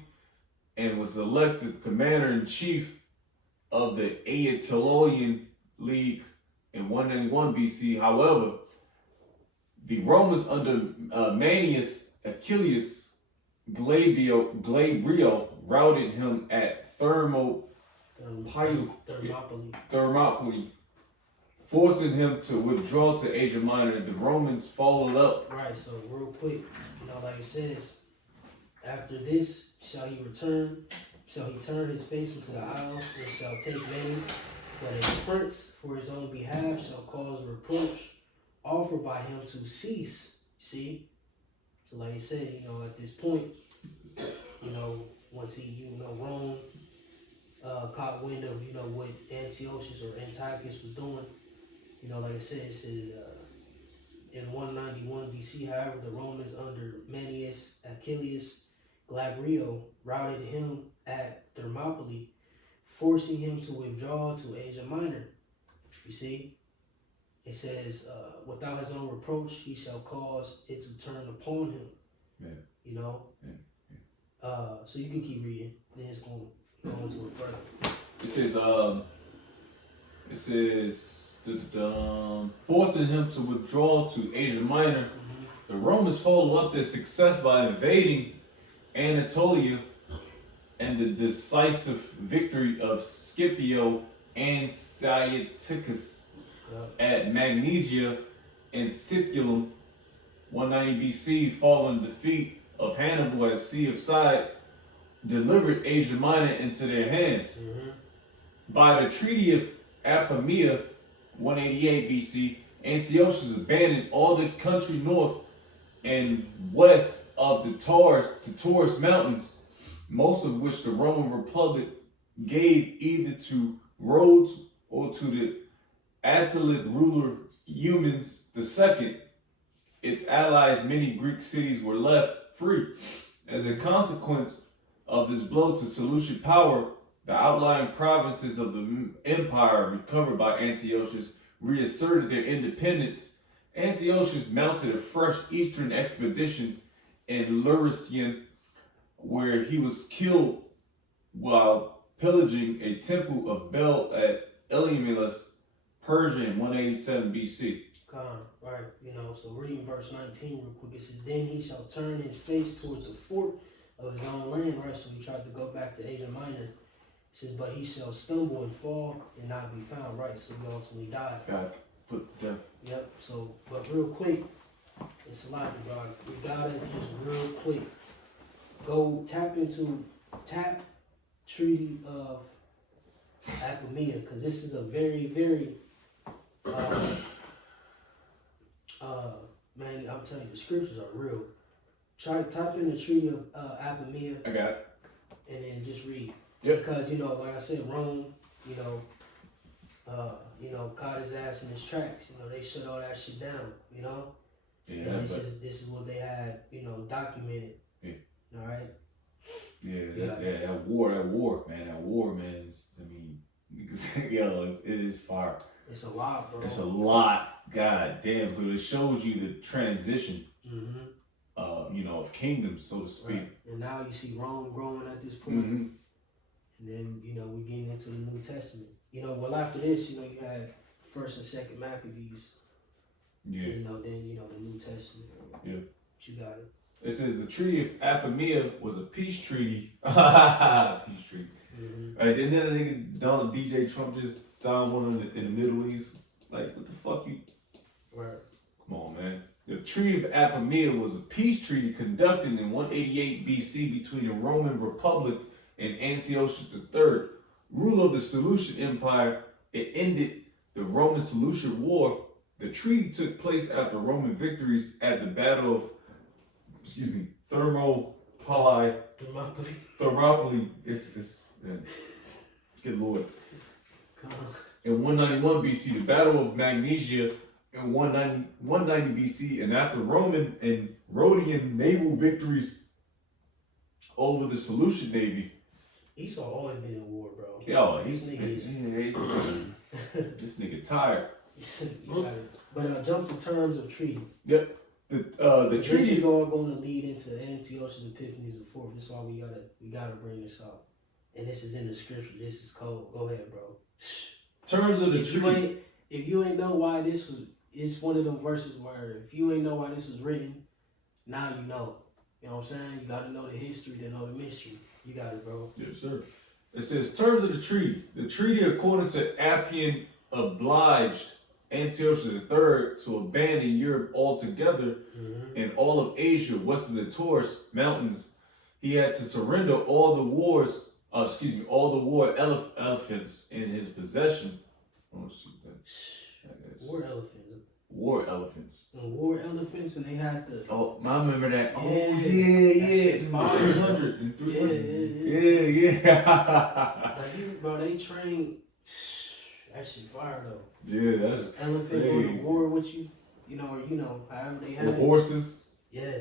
and was elected commander-in-chief of the Aetolian League in 191 BC. However, the Romans under Manius Achilles Glabrio routed him at Thermopylae, forcing him to withdraw to Asia Minor. The Romans followed up. Right, so real quick, like it says, after this shall he turn his face into the isles, and shall take many, but a prince for his own behalf shall cause reproach offered by him to cease. See? So like I said, at this point, once he, Rome caught wind of, what Antiochus or Antiochus was doing, like I said, it says in 191 BC, however, the Romans under Manius Achilles Glabrio routed him at Thermopylae, forcing him to withdraw to Asia Minor. You see? It says, without his own reproach, he shall cause it to turn upon him. Yeah. So you can keep reading, and then it's going to go into it further. It says, forcing him to withdraw to Asia Minor. Mm-hmm. The Romans followed up their success by invading Anatolia, and the decisive victory of Scipio Ansiaticus at Magnesia and Siculum, 190 BC, following defeat of Hannibal at Sea of Side, delivered Asia Minor into their hands. Mm-hmm. By the Treaty of Apamea, 188 BC, Antiochus abandoned all the country north and west of the Taurus Mountains, most of which the Roman Republic gave either to Rhodes or to the Attalid ruler Eumenes II. Its allies, many Greek cities, were left free. As a consequence of this blow to Seleucid power, the outlying provinces of the empire recovered by Antiochus reasserted their independence. Antiochus mounted a fresh eastern expedition in Luristion, where he was killed while pillaging a temple of Bel at Elymas, Persia in 187 BC. Right, so reading verse 19 real quick, it says, then he shall turn his face toward the fort of his own land, right? So he tried to go back to Asia Minor. It says, but he shall stumble and fall and not be found, right? So he ultimately died. God put to death. Yep, so, but real quick, it's a lot, bro. We gotta just real quick go tap Treaty of Apamea, because this is a very, very, man, I'm telling you, the scriptures are real. Type in the Treaty of Apamea. I got it. And then just read. Yep. Because, like I said, Rome, caught his ass in his tracks. They shut all that shit down, Yeah, and this is what they had, documented. Yeah. All right. That war, man. I mean, it is fire. It's a lot, bro. It's a lot. God damn, but it shows you the transition, of kingdoms, so to speak. Right. And now you see Rome growing at this point. Mm-hmm. And then, we're getting into the New Testament. After this, you had First and Second Maccabees. Yeah. Then, the New Testament. Yeah. But you got it. It says the Treaty of Apamea was a peace treaty. Peace treaty. Mm-hmm. Right, didn't that nigga Donald DJ Trump just signed one in the Middle East? Like, what the fuck you? Right. Come on, man. The Treaty of Apamea was a peace treaty conducted in 188 BC between the Roman Republic and Antiochus III, ruler of the Seleucid Empire. It ended the Roman Seleucid War. The treaty took place after Roman victories at the Battle of, Thermopylae. It's good lord. In 191 BC, the Battle of Magnesia in 190 BC, and after Roman and Rhodian naval victories over the Seleucid navy, Esau always been in war, bro. Yo, This nigga this nigga tired. You got it. But jump to terms of treaty. Yep. The This treaty. is all going to lead into Antiochus Epiphanes the fourth. This is why we gotta bring this up. And this is in the scripture. This is cold. Go ahead, bro. Terms of the treaty. If you ain't know why this was, it's one of them verses where if you ain't know why this was written, now you know. You know what I'm saying? You gotta know the history to know the mystery. You got it, bro. Yes, sir. It says terms of the treaty. The treaty, according to Appian, obliged Antiochus III to abandon Europe altogether and all of Asia west of the Taurus mountains. He had to surrender all the war elephants in his possession. Oh, shoot, War elephants. War elephants. War elephants, and they had the. Oh, I remember that. Oh, Yeah. 500 and 300. Yeah. Like, bro, they train. That shit fire though. Yeah, that's Elephant crazy. going to war with you, however they have With it. horses. Yeah,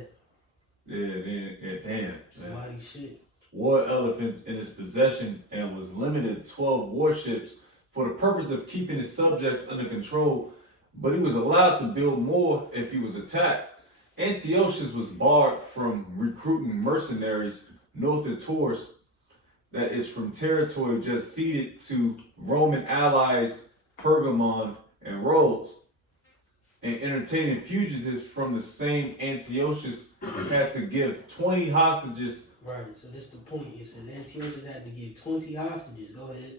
Yeah, damn. somebody shit. War elephants in his possession and was limited to 12 warships for the purpose of keeping his subjects under control, but he was allowed to build more if he was attacked. Antiochus was barred from recruiting mercenaries north of Taurus, that is from territory just ceded to Roman allies Pergamon and Rhodes, and entertaining fugitives from the same. Antiochus had to give 20 hostages. Right, so this the point. It says Antiochus had to give 20 hostages. Go ahead.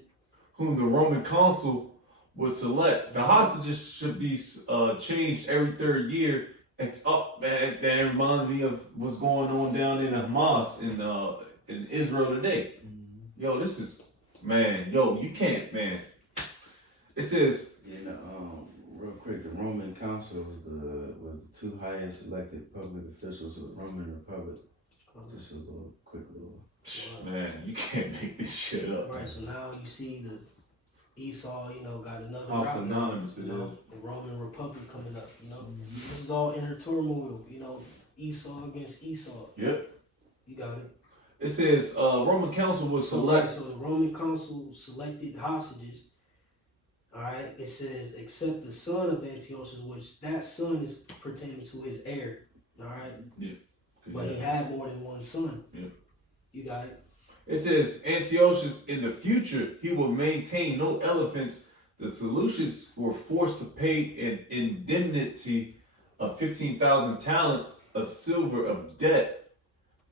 Whom the Roman consul would select. The hostages should be changed every third year. That reminds me of what's going on down in Hamas in Israel today. Yo, this is, man, you can't, man. It says, real quick, the Roman consuls was the two highest elected public officials of the Roman Republic. Just a quick little. man, you can't make this shit up. Right, so now you see the Esau, got another How route, synonymous it is. the Roman Republic coming up, This is all inner turmoil, Esau against Esau. Yep. You got it. It says Roman council was select. So the Roman consul selected hostages. All right. It says except the son of Antiochus, which that son is pertaining to his heir. All right. Yeah. But he had more than one son. Yeah. You got it. It says Antiochus in the future he will maintain no elephants. The Seleucids were forced to pay an indemnity of 15,000 talents of silver of debt.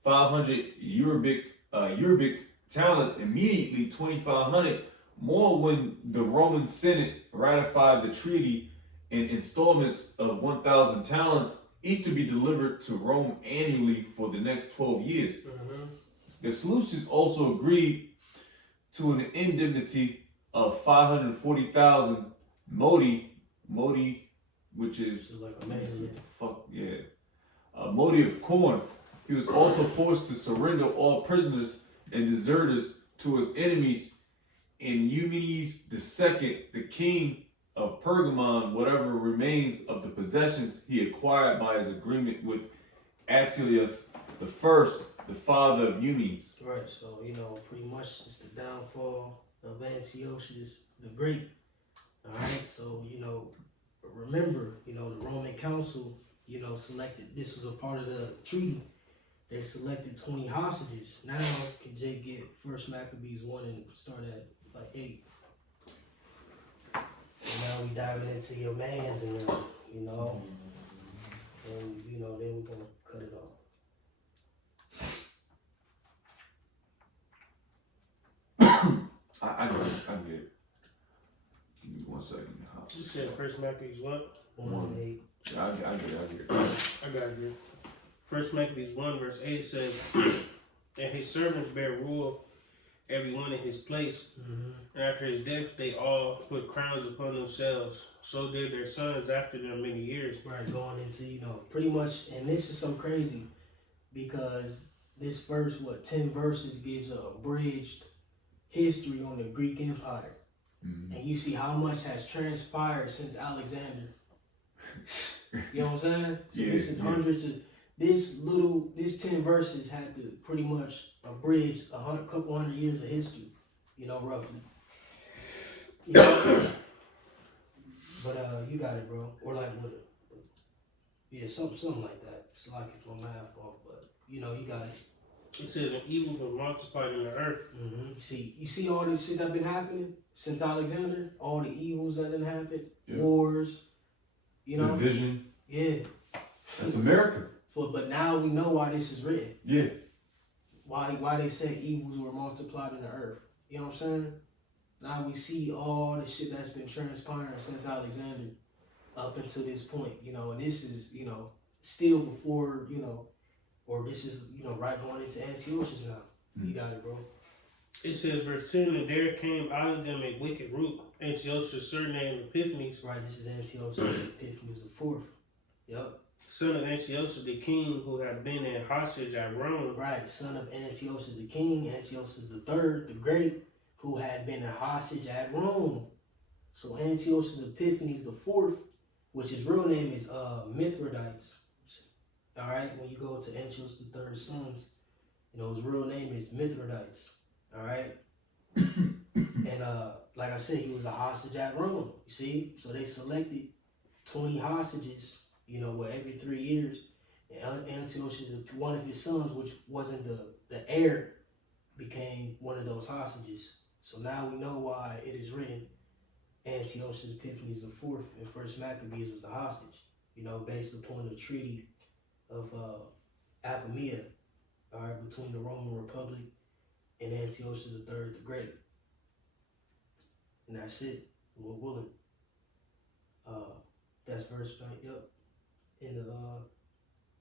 500 Uribic talents immediately, 2,500 more when the Roman Senate ratified the treaty in installments of 1,000 talents, each to be delivered to Rome annually for the next 12 years. The Seleucids also agreed to an indemnity of 540,000 modi, which is like a man. modi of corn. He was also forced to surrender all prisoners and deserters to his enemies. And Eumenes II, the king of Pergamon, whatever remains of the possessions he acquired by his agreement with Attius I, the father of Eumenes. Right, so pretty much it's the downfall of Antiochus the Great. All right, so remember, the Roman council, selected. This was a part of the treaty. They selected 20 hostages. Now can Jake get First Maccabees 1 and start at like 8? And now we diving into your mans and then and then we're gonna cut it off. I get it. Give me 1 second. You said First Maccabees what? 1 and 8. I get it. I got it here. First Maccabees 1 verse 8 says, and his servants bear rule, every one in his place. And after his death, they all put crowns upon themselves. So did their sons after them many years. Right, going into, pretty much, and this is so crazy because this first, 10 verses gives a abridged history on the Greek Empire. And you see how much has transpired since Alexander. You know what I'm saying? So this is hundreds of, this 10 verses had to pretty much abridge couple hundred years of history, roughly. But you got it, bro. Or like what? Yeah, something like that. It's like if my math off, but you got it. It says, "And evils were multiplied in the earth." You see all this shit that been happening since Alexander. All the evils that done happened, Yeah. wars. Division. Yeah. That's America. But now we know why this is written. Yeah. Why they say evils were multiplied in the earth. You know what I'm saying? Now we see all the shit that's been transpiring since Alexander up until this point, and this is, still before, or this is, right going into Antiochus now. You got it, bro. It says, verse 10, "And there came out of them a wicked root, Antiochus, surnamed Epiphanes, Right, this is Antiochus Epiphanes the fourth. Yep. son of Antiochus the king, who had been in hostage at Rome." Right, son of Antiochus the king, Antiochus the third, the great, who had been a hostage at Rome. So Antiochus Epiphanes the fourth, which his real name is Mithridates. All right, when you go to Antiochus the third's sons, his real name is Mithridates. All right, and like I said, he was a hostage at Rome. You see, so they selected 20 hostages. Every 3 years, and Antiochus, one of his sons, which wasn't the heir, became one of those hostages. So now we know why it is written Antiochus Epiphanes the fourth and First Maccabees was a hostage. Based upon the treaty of Apamea, all right, between the Roman Republic and Antiochus the third the Great. And that's it. Lord willing. That's verse 9. Yep. In the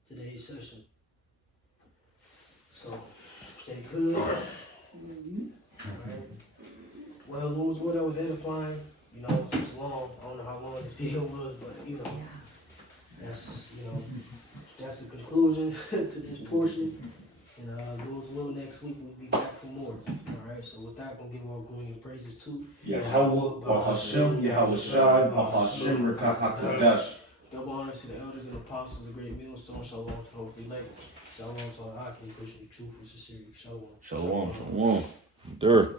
today's session. So stay good. Alright. Well, Lord's word, that was edifying. It was long. I don't know how long the video was, but that's the conclusion to this portion. And Lord's will, next week we'll be back for more. Alright, so with that, we'll give all glory and praises to Yahweh, Bahashem, Yahweh Shai, Bahashem, Rekah HaKadosh. double honors to the elders and apostles, the great millstone. Shalom to hopefully later. Shalom to all Akim, pushing the truth with sincerity. Shalom. Shalom, shalom. There.